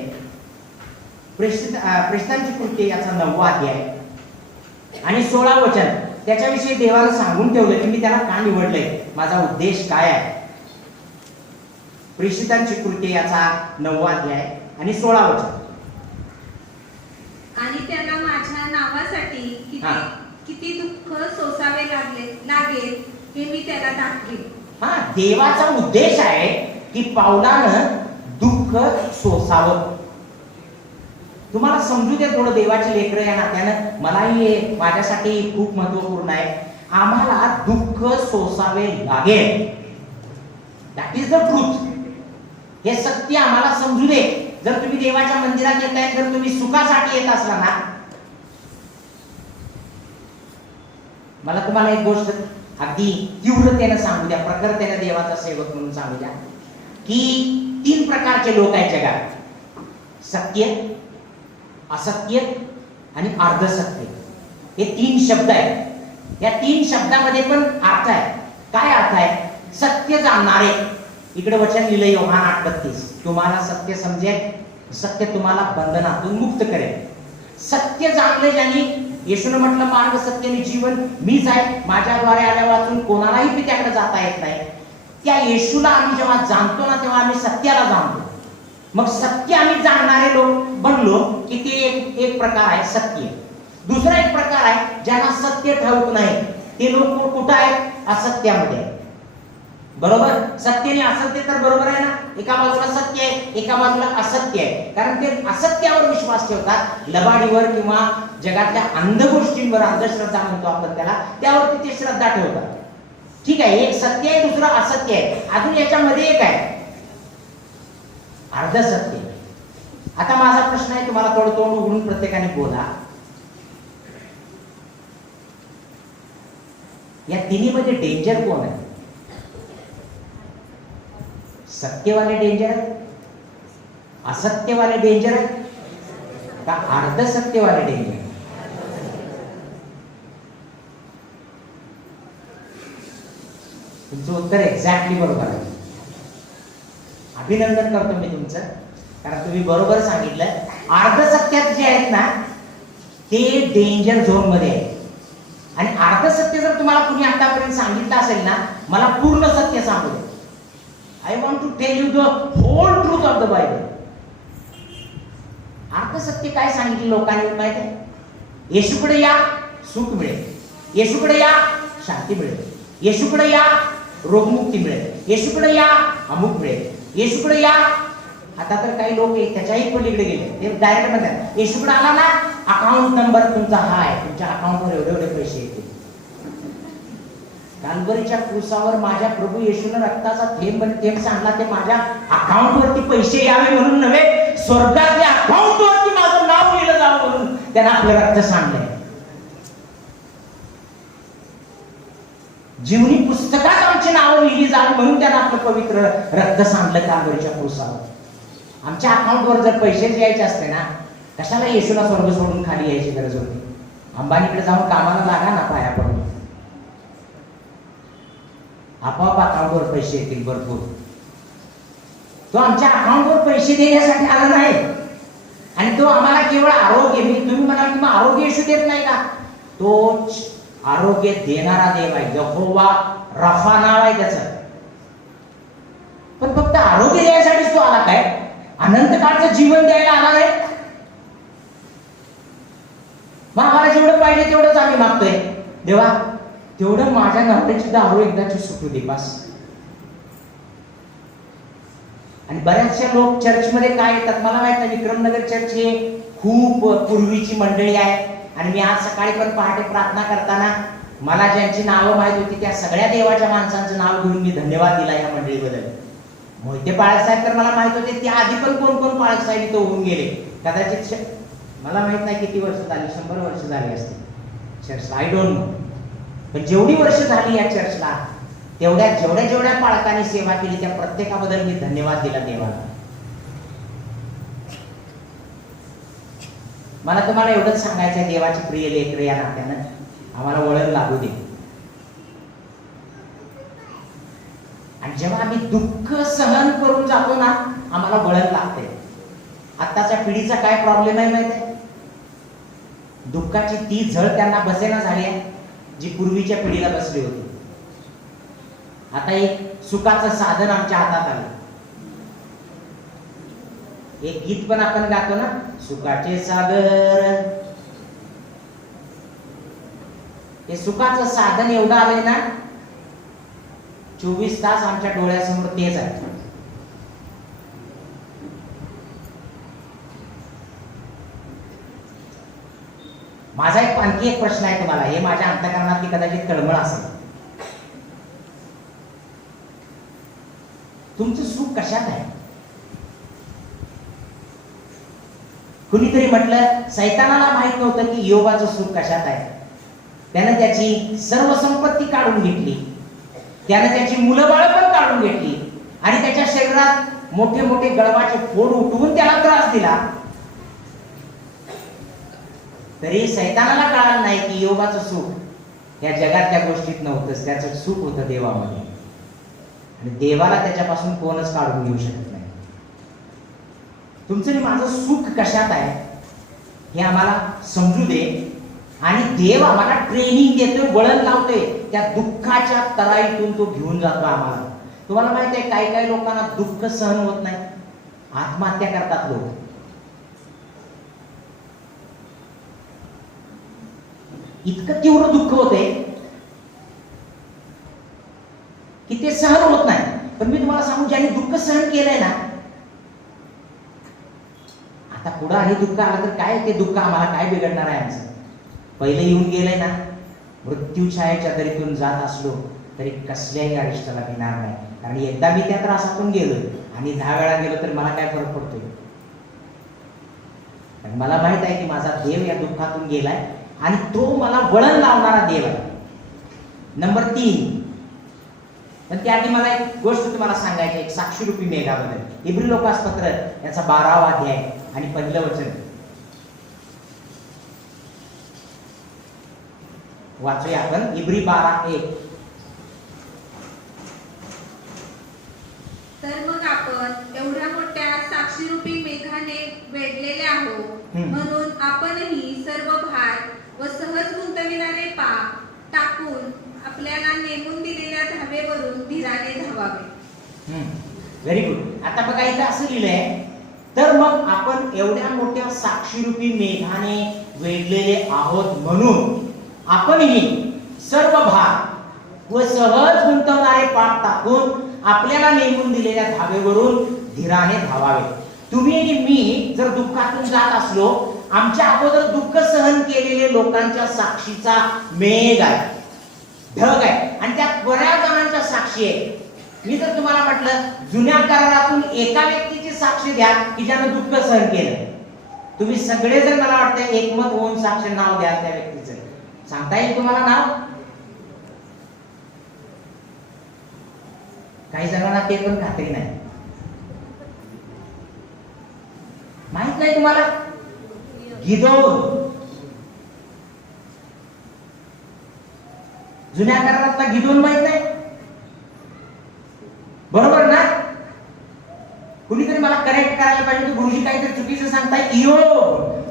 प्रेषितांची कृत्ये याचा 9वा अध्याय आणि 16 वचन, त्याच्याविषयी देवाला सांगून ठेवलं की मी त्याला का निवडलंय, माझा उद्देश काय आहे. प्रेषितांची कृत्ये याचा 9वा अध्याय आणि 16 वचन. आणि त्याला माझ्या नावासाठी किती दुःख सोसावे लागेल हे मी त्याला दाखवेन. हा, देवाचा उद्देश आहे की पावलानं दुःख सोसावं. तुम्हाला समजू दे थोडं, देवाचे लेकरं या नात्यानं मलाही हे माझ्यासाठी खूप महत्वपूर्ण आहे. आम्हाला दुःख सोसावे लागेल. That is the truth. हे सत्य आम्हाला समजू दे. जर तुम्ही देवाच्या मंदिरात येत आहे, जर तुम्ही सुखासाठी येत असला ना, मला तुम्हाला एक गोष्ट अगदी तीव्रतेनं सांगू द्या, प्रखरतेनं देवाचा सेवक म्हणून सांगू द्या की 3 प्रकारचे लोक आहेत जगात. सत्य, असत्य आणि अर्धसत्य. हे 3 शब्द आहेत. या 3 शब्दामध्ये पण अर्थ आहे. काय अर्थ आहे? सत्य जाणणारे. इकडे वचन लिहिलं योहान 8:32, तुम्हाला सत्य समजेल, सत्य तुम्हाला बंधनातून मुक्त करेल. सत्य जाणले ज्यांनी, येशूने म्हटलं मार्ग सत्य आणि जीवन मीच आहे, माझ्याद्वारे आल्या वाचून कोणालाही पित्याकडे जाता येत नाही. त्या येशूला आम्ही जेव्हा जाणतो ना, तेव्हा आम्ही सत्याला जाणतो. मग सत्य आम्ही जाणणारे लोक बनलो की ते एक प्रकार आहे सत्य. दुसरा एक प्रकार आहे ज्यांना सत्य ठाऊक नाही. ते लोक कुठं आहेत? असत्यामध्ये. बरोबर? सत्य आणि असत्य तर बरोबर आहे ना. एका बाजूला सत्य आहे, एका बाजूला असत्य आहे. कारण ते असत्यावर विश्वास ठेवतात, लबाडीवर किंवा जगातल्या अंध गोष्टींवर, अंधश्रद्धा म्हणतो आपण त्याला, त्यावरती ते श्रद्धा ठेवतात. ठीक आहे, एक सत्य आहे, दुसरं असत्य आहे. अजून याच्यामध्ये एक आहे अर्धसत्य. आता माझा प्रश्न आहे, तुम्हाला थोडं तोंड उघडून प्रत्येकाने बोला. या तिन्हीमध्ये डेंजर कोण आहे? सत्यवाले डेंजर आहे, असत्यवाले डेंजर आहे का अर्धसत्यवाले डेंजर? तुमचं उत्तर एक्झॅक्टली बरोबर आहे. अभिनंदन करतो मी तुमचं, कारण तुम्ही बरोबर सांगितलं. अर्धसत्यात जे आहेत ना, ते डेंजर झोन मध्ये आहे. आणि अर्धसत्य जर तुम्हाला कुणी आतापर्यंत सांगितलं असेल ना, मला पूर्ण सत्य सांगू दे. I want to tell you the whole truth of the Bible. Ardhsatya काय सांगितलं लोकांनी माहिती आहे? येशूकडे या, सुख मिळेल. येशूकडे या, शांती मिळेल. येशूकडे या, रोगमुक्ती मिळेल. येशूकडे या, अमुक मिळेल. येशूकडे या. आता तर काही लोक त्याच्याही पलीकडे गेले. ते डायरेक्ट म्हणतात, येशूकडे आला ना, अकाउंट नंबर तुमचा हा आहे, तुमच्या अकाउंटवर एवढे एवढे पैसे येतील. काल्वरीच्या क्रूसावर माझ्या प्रभू येशूनं रक्ताचा थेंब आणि थेंब सांडला, ते माझ्या अकाउंटवरती पैसे यावे म्हणून नव्हे, स्वर्गातल्या अकाउंटवरती माझं नाव लिहिलं जावं म्हणून त्यानं आपलं रक्त सांडलंय. जीवनी पुस्तकात आमची नावं लिहिली जावी म्हणून त्यानं आपलं पवित्र रक्त सांडलं काल्वरीच्या क्रूसावर. आमच्या अकाउंटवर जर पैसे यायचे असते ना, कशाला येशूला स्वर्ग सोडून खाली यायची गरज होती? अंबानीकडे जाऊन कामाला लागा ना पाया पडून, आपोआप अकाउंटवर पैसे येतील भरपूर. तो आमच्या अकाउंटवर पैसे देण्यासाठी आला नाही, आणि तो आम्हाला केवळ आरोग्य, तुम्ही म्हणाल की मग आरोग्य येशू देत नाही का? तो आरोग्य देणारा देव आहे. यहोवा रफा नाव आहे त्याचं. पण फक्त आरोग्य द्यायसाठीच तो आला काय? अनंत काळचं जीवन द्यायला आला नाही. मग आम्हाला जेवढं पाहिजे तेवढंच आम्ही मागतोय. देवा, तेवढं माझ्या नवऱ्याची दारू एकदाची सुटू दे बस. आणि बऱ्याचशा लोक चर्चमध्ये काय येतात मला माहित नाही. विक्रमनगर चर्च हे खूप पूर्वीची मंडळी आहे, आणि मी आज सकाळी पण पहाटे प्रार्थना करताना मला ज्यांची नावं माहित होती त्या सगळ्या देवाच्या माणसांचं नाव घेऊन मी धन्यवाद दिला या मंडळीबद्दल. मोहिते पाळकसाहेब तर मला माहित होते, त्या आधी पण कोण कोण पाळकसाहेब इथं होऊन गेले. कदाचित मला माहित नाही किती वर्ष झाली, 100 वर्ष झाली असते चर्चला, आय डोंट नो. पण जेवढी वर्ष झाली या चर्चला, जेवढ्या पाळकांनी सेवा केली त्या प्रत्येकाबद्दल मी धन्यवाद दिला देवाला. मला तुम्हाला एवढंच सांगायचं आहे, देवाची प्रिय लेकर या नात्यानं आम्हाला वळण लागू दे. आणि जेव्हा आम्ही दुःख सहन करून जातो ना, आम्हाला वळण लागते. आत्ताच्या पिढीचा काय प्रॉब्लेम आहे माहिती आहे? दुःखाची ती झळ त्यांना बसेना झाली आहे जी पूर्वीच्या पिढीला बसली होती. आता एक सुखाचं साधन आमच्या हातात आलं. एक गीत पण आपण गातो ना, सुखाचे सागर. हे सुखाचं साधन एवढं आलंय ना, 24 तास आमच्या डोळ्यासमोर तेच आहे. माझा आणखी एक प्रश्न आहे तुम्हाला, हे माझ्या अंतःकरणातली कदाचित तळमळ असेल. तुमचं सुख कशात आहे? कुणीतरी म्हटलं, सैतानाला माहित नव्हतं की योबाचं सुख कशात आहे. त्यानं त्याची सर्व संपत्ती काढून घेतली, त्यानं त्याची मुलं बाळ पण काढून घेतली, आणि त्याच्या शरीरात मोठे मोठे गळवाचे फोड उठवून त्याला त्रास दिला. तरी सैतानाला कळालं नाही की योबाचं सुख या जगातल्या गोष्टीत नव्हतंच, त्याचं सुख होतं देवामध्ये. आणि देवाला त्याच्यापासून कोणच काढून घेऊ शकत नाही. तुमचं आणि माझं सुख कशात आहे हे आम्हाला समजू दे. आणि देव आम्हाला ट्रेनिंग देतोय, वळण लावतोय, त्या दुःखाच्या तराईतून तो घेऊन जातो आम्हाला. तुम्हाला माहिती आहे, काही काही लोकांना दुःख सहन होत नाही, आत्महत्या करतात लोक. इतकं तीव्र दुःख होते की ते सहन होत नाही. पण मी तुम्हाला सांगू, ज्यांनी दुःख सहन केलंय ना, आता पुढं आणि दुःख आलं तर काय, ते दुःख आम्हाला काय बिघडणार आहे? आमचं पहिलं येऊन गेलंय ना, मृत्यूछायेच्या दरीतून जात असलो तरी कसल्याही अरिष्टाला भिणार नाही. कारण एकदा मी त्या त्रासातून गेलो आणि 10 वेळा गेलो तर मला काय फरक पडतोय? मला माहित आहे की माझा देव या दुःखातून गेलाय आणि तो मला वळण लावणारा देव आहे. नंबर 3, पण त्याआधी मला एक गोष्ट तुम्हाला सांगायची, एक साक्षीरूपी मेघाबद्दल. इब्री लोकासपत्र याचा 12वा अध्याय आणि 1लं वचन वाचूया आपण. इब्री 12:1. तर मग आपण एवढ्या मोठ्या साक्षीरूपी मेघाने वेढलेले आहोत, म्हणून आपणही सर्व भार व सहज गुंतविणारे पाप टाकून आपल्याला नेमून दिलेल्या धावेवरून धीराने धावावे. Very good. आता बघा इथं असं लिहिलंय, तर मग आपण एवढ्या मोठ्या साक्षीरूपी मेघाने वेढलेले आहोत म्हणून आपणही सर्व भार व सहज गुंतवणारे पाप टाकून आपल्याला नेमून दिलेल्या धावेवरून धीराने धावावे. तुम्ही आणि मी जर दुःखातून जात असलो, आमच्या अगोदर दुःख सहन केलेले लोकांच्या साक्षीचा मेघ आहे. ढग आहे आणि त्यात बऱ्याच जणांच्या साक्षी आहे. मी जर तुम्हाला म्हटलं जुन्या करारातून एका व्यक्तीची साक्ष द्या की ज्यानं दुःख सहन केलं, तुम्ही सगळेजण मला वाटतं एकमत होऊन साक्ष नाव द्या त्या व्यक्तीचं. सांगता येईल तुम्हाला नाव? काही जणांना ते पण खात्री नाही. माहित नाही तुम्हाला? गिदोन जुन्या करारातला गिदोन माहित नाही? बरोबर ना? कुणीतरी मला करेक्ट करायला पाहिजे की गुरुजी काहीतरी चुकीचं सांगताय. इयोब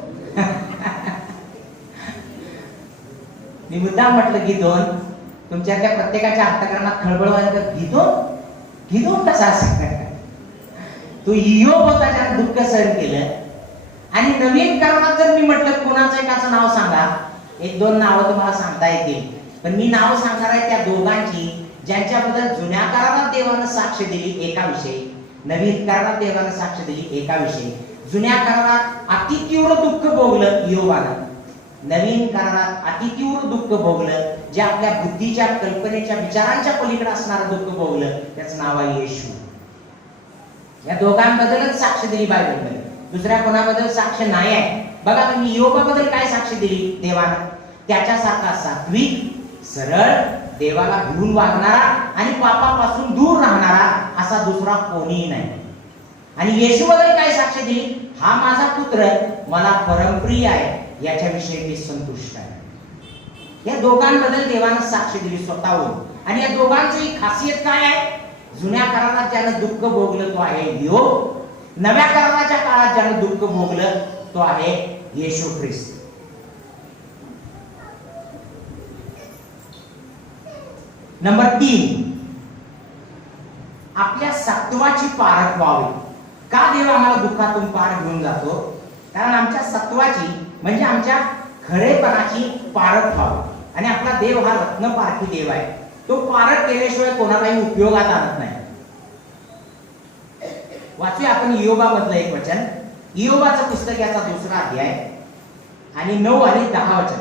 मी मुद्दाम म्हटलं गिदोन. तुमच्यातल्या प्रत्येकाच्या अंतःकरणात खळबळ व्हायला गिदोन गिदोन कसा असेल? तो इयोब होता ज्याने दुःख सहन केलं. आणि नवीन करारात जर मी म्हटलं कोणाचं एकाचं नाव सांगा, एक दोन नावं तुम्हाला सांगता येतील, पण मी नाव सांगणार आहे त्या दोघांची ज्यांच्याबद्दल जुन्या करारात देवानं साक्ष दिली एका विषयी, नवीन करारात देवानं साक्ष दिली एका विषयी. जुन्या करारात अति तीव्र दुःख भोगलं इयोबानं, नवीन करारात अति तीव्र दुःख भोगलं जे आपल्या बुद्धीच्या, कल्पनेच्या, विचारांच्या पलीकडे असणारं दुःख भोगलं, त्याचं नाव आहे येशू. या दोघांबद्दलच साक्ष दिली बायबलमध्ये, दुसऱ्या कोणाबद्दल साक्ष नाही आहे. बघा तुम्ही इयोबाबद्दल काय साक्ष दिली देवानं? त्याच्यासारखा सात्विक, सरळ, देवाला भिवून वागणारा आणि पापापासून दूर राहणारा असा दुसरा कोणीही नाही. आणि येशूबद्दल काय साक्ष दिली? हा माझा पुत्र मला परमप्रिय आहे, याच्याविषयी मी संतुष्ट आहे. या दोघांबद्दल देवानं साक्ष दिली स्वतःहून. आणि या दोघांची खासियत काय आहे? जुन्या करारात ज्यानं दुःख भोगलं तो आहे इयोब, नव्या कराराच्या काळात ज्यानं दुःख भोगलं तो आहे येशू ख्रिस्त. नंबर 3, आपल्या सत्वाची पारख व्हावी. का देव आम्हाला दुःखातून पार घेऊन जातो? कारण आमच्या सत्वाची म्हणजे आमच्या खरेपणाची पारख व्हावी. आणि आपला देव हा रत्नपारखी देव आहे. तो पारख केल्याशिवाय कोणालाही उपयोगात आणत नाही. वाचूया आपण इयोबामधलं एक वचन, इयोबाचं पुस्तक याचा 2रा अध्याय आणि 9 आणि 10 वचन.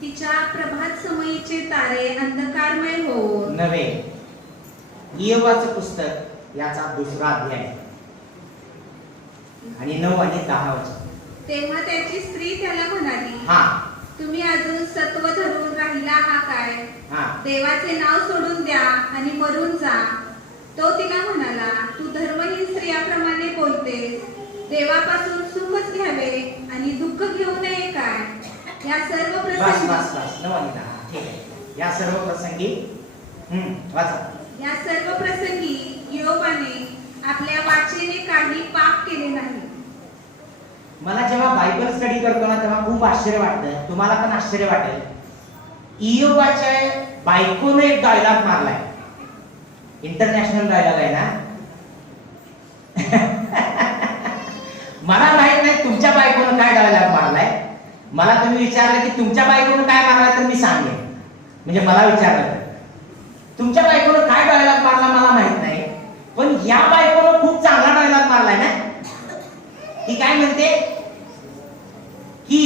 तिच्या प्रभात समयीचे तारे अंधकारमय हो नव्हे. इयोबाचं पुस्तक याचा 2रा अध्याय आणि 9 आणि 10 वचन. तेव्हा त्याची स्त्री त्याला म्हणाली, हा, तुम्ही अजून सत्व धरून राहिला हा काय? हा, देवाचे नाव सोडून द्या आणि मरून जा. तो तिला म्हणाला, तू धर्महीन स्त्रियाप्रमाणे बोलतेस. देवापासून सुखच घ्यावे आणि दुःख घेऊ नये काय? या सर्व बस प्रसंगी बस बस 9 आणि 10. ठीक आहे. या सर्व प्रसंगी वाचा. या सर्व प्रसंगी इयोबाने आपल्या वाचेने काही पाप केले नाही. मला जेव्हा बायबल स्टडी करतो ना तेव्हा खूप आश्चर्य वाटतं, तुम्हाला पण आश्चर्य वाटेल. इयोबाच्या बायकोने एक डायलॉग मारलाय, इंटरनॅशनल डायलॉग आहे ना. मला माहित नाही तुमच्या बायकोनं काय डायलॉग मारलाय. मला तुम्ही विचारलं की तुमच्या बायकोनं काय मारलाय तर मी सांगेन. म्हणजे मला विचारलं तर तुमच्या बायकोनं काय डायलॉग मारला मला माहित नाही, पण या बायकोनं खूप चांगला डायलॉग मारलाय ना. ती काय म्हणते की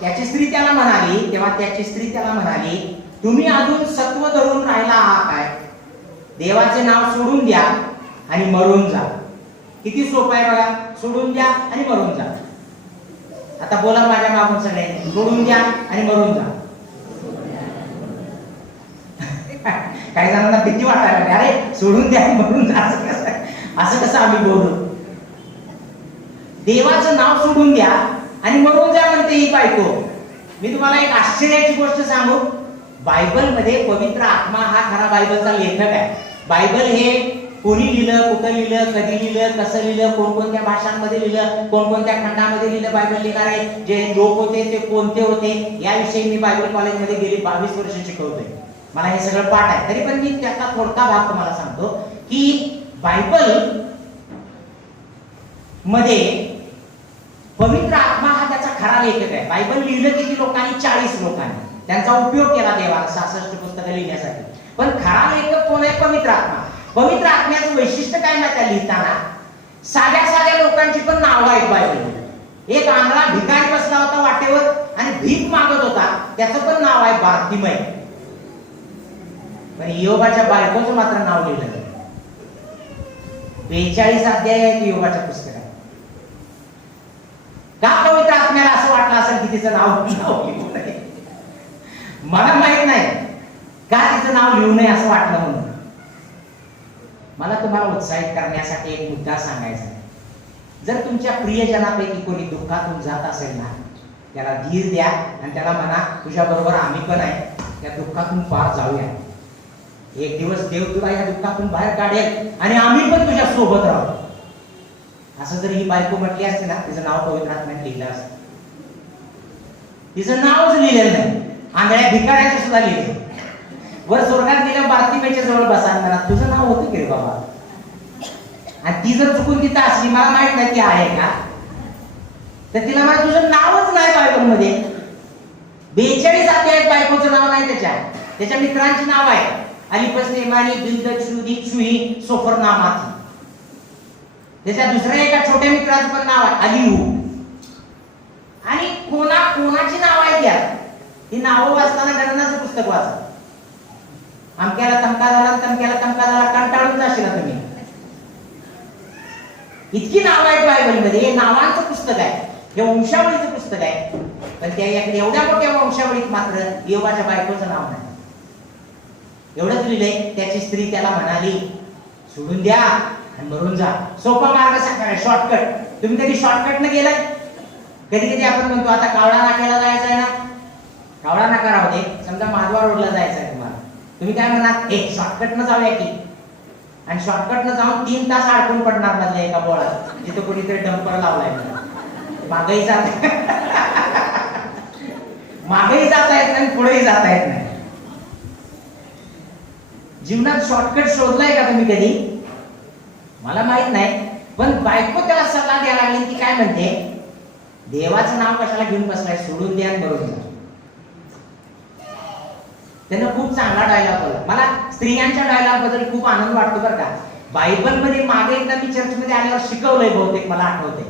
त्याची स्त्री त्याला म्हणाली, तेव्हा त्याची स्त्री त्याला म्हणाली, तुम्ही अजून सत्व धरून राहिला आहात काय? देवाचे नाव सोडून द्या आणि मरून जा. किती सोपं आहे बघा, सोडून द्या आणि मरून जा. आता बोला माझ्या मागून सगळे, सोडून द्या आणि मरून जा. काही जणांना भीती वाटायला लागली, अरे सोडून द्या आणि मरून जा असं कसं आम्ही बोलू. देवाचं नाव सोडून द्या आणि मरून जा म्हणते ही बायको. मी तुम्हाला एक आश्चर्याची गोष्ट सांगू, बायबल मध्ये पवित्र आत्मा हा खरा बायबलचा लेखक आहे. बायबल हे कोणी लिहिलं, कुठं लिहिलं, कधी लिहिलं, कसं लिहिलं, कोणकोणत्या भाषांमध्ये लिहिलं, कोणकोणत्या खंडामध्ये लिहिलं, बायबल लिहिणार आहे जे लोक होते ते कोणते होते, याविषयी मी बायबल कॉलेजमध्ये गेली 22 वर्ष शिकवतोय. मला हे सगळं पाठ आहे. तरी पण मी त्याचा थोडका भाग तुम्हाला सांगतो की बायबल मध्ये पवित्र आत्मा हा त्याचा खरा लेखक आहे. बायबल लिहिलं किती लोकांनी? 40 लोकांनी. त्यांचा उपयोग केला देवाने 66 पुस्तकं लिहिण्यासाठी. पण खरा लेखक कोण आहे? पवित्र आत्मा. पवित्र आत्म्याचं वैशिष्ट्य काय माहिती आहे लिहिताना? साध्या साध्या लोकांची पण नावं आहेत बायबलमध्ये. एक आंधळा भिकारी बसला होता वाटेवर आणि भीक मागत होता, त्याचं पण नाव आहे बार्तिमय. पण योबाच्या बायकोचं मात्र नाव लिहिलं नाही. 42 अध्याय आहेत योबाच्या पुस्तकात. का पवित्र आत्म्याला असं वाटलं असेल की तिचं नाव लिहू नये? मला माहित नाही का तिचं नाव लिहू नये असं वाटलं म्हणून. मला तुम्हाला उत्साहित करण्यासाठी एक मुद्दा सांगायचा आहे. जर तुमच्या प्रियजनापैकी कोणी दुःखातून जात असेल ना, त्याला धीर द्या आणि त्याला म्हणा तुझ्या बरोबर आम्ही पण आहे, त्या दुःखातून पार जाऊया. एक दिवस देव तुला या दुःखातून बाहेर काढेल आणि आम्ही पण तुझ्या सोबत राहू. असं जर ही बायको म्हटली असते ना, तिचं नाव पवित्र आत्म्यात लिहिलं असतं. तिचं नावच लिहिलेलं नाही, आंधळ्या भिकाऱ्याचं सुद्धा लिहिलं. वर स्वर्गात गेल्या बार्तिमेच्या जवळ बसा, तुझं नाव होतं की रे बाबा? आणि ती जर चुकून तिथं असली, मला माहित नाही ती आहे का, तर तिला मला तुझं नावच नाही बायबलमध्ये. 42 अध्यायात बायकोचं नाव नाही, त्याच्या मित्रांची नाव आहे. अलिपस नेमानी, बिल्दद, शुदी, शुही, सोफर नामाती. त्याच्या दुसऱ्या एका छोट्या मित्राचं पण नाव आहे अलिहू. आणि कोणाची नाव आहेत यात? ही नावं वाचताना गणनाचं पुस्तक वाचा. अमक्याला तमका झाला, तमक्याला तमका झाला, कंटाळून जाशील तुम्ही. इतकी नावं आहेत बायबलमध्ये. हे नावांचं पुस्तक आहे, हे वंशावळीचं पुस्तक आहे. पण त्या एवढ्या मोठ्या वंशावळीत मात्र योबाच्या बायकोचं नाव नाही. एवढंच लिहिलंय, त्याची स्त्री त्याला म्हणाली सोडून द्या आणि मरून जा. सोपा मार्ग सांगा, शॉर्टकट. तुम्ही कधी शॉर्टकट न गेलाय? कधी कधी आपण म्हणतो आता कावळा नाक्याला जायचं आहे ना, कावळा नाका राहू दे, समजा माधवा रोडला जायचं आहे तुम्हाला, तुम्ही काय म्हणणार, एक शॉर्टकट न जाऊया की. आणि शॉर्टकट न जाऊन 3 तास अडकून पडणार मधल्या एका बोळात, जिथं कोणीतरी डंपर लावलाय. मागेही जात मागेही जाता येत नाही, पुढेही जाता येत नाही. जीवनात शॉर्टकट शोधलाय का तुम्ही कधी? मला माहित नाही. पण बायको त्याला सल्ला द्यायला लागली. ती काय म्हणते, देवाचं नाव कशाला घेऊन बसलाय, सोडून द्या आणि बरोबर जा. त्यानं खूप चांगला डायलॉग बोलला. मला स्त्रियांच्या डायलॉग बद्दल खूप आनंद वाटतो बरं का. बायबलमध्ये मागे एकदा मी चर्चमध्ये आल्यावर शिकवलंय, बहुतेक मला आठवतंय.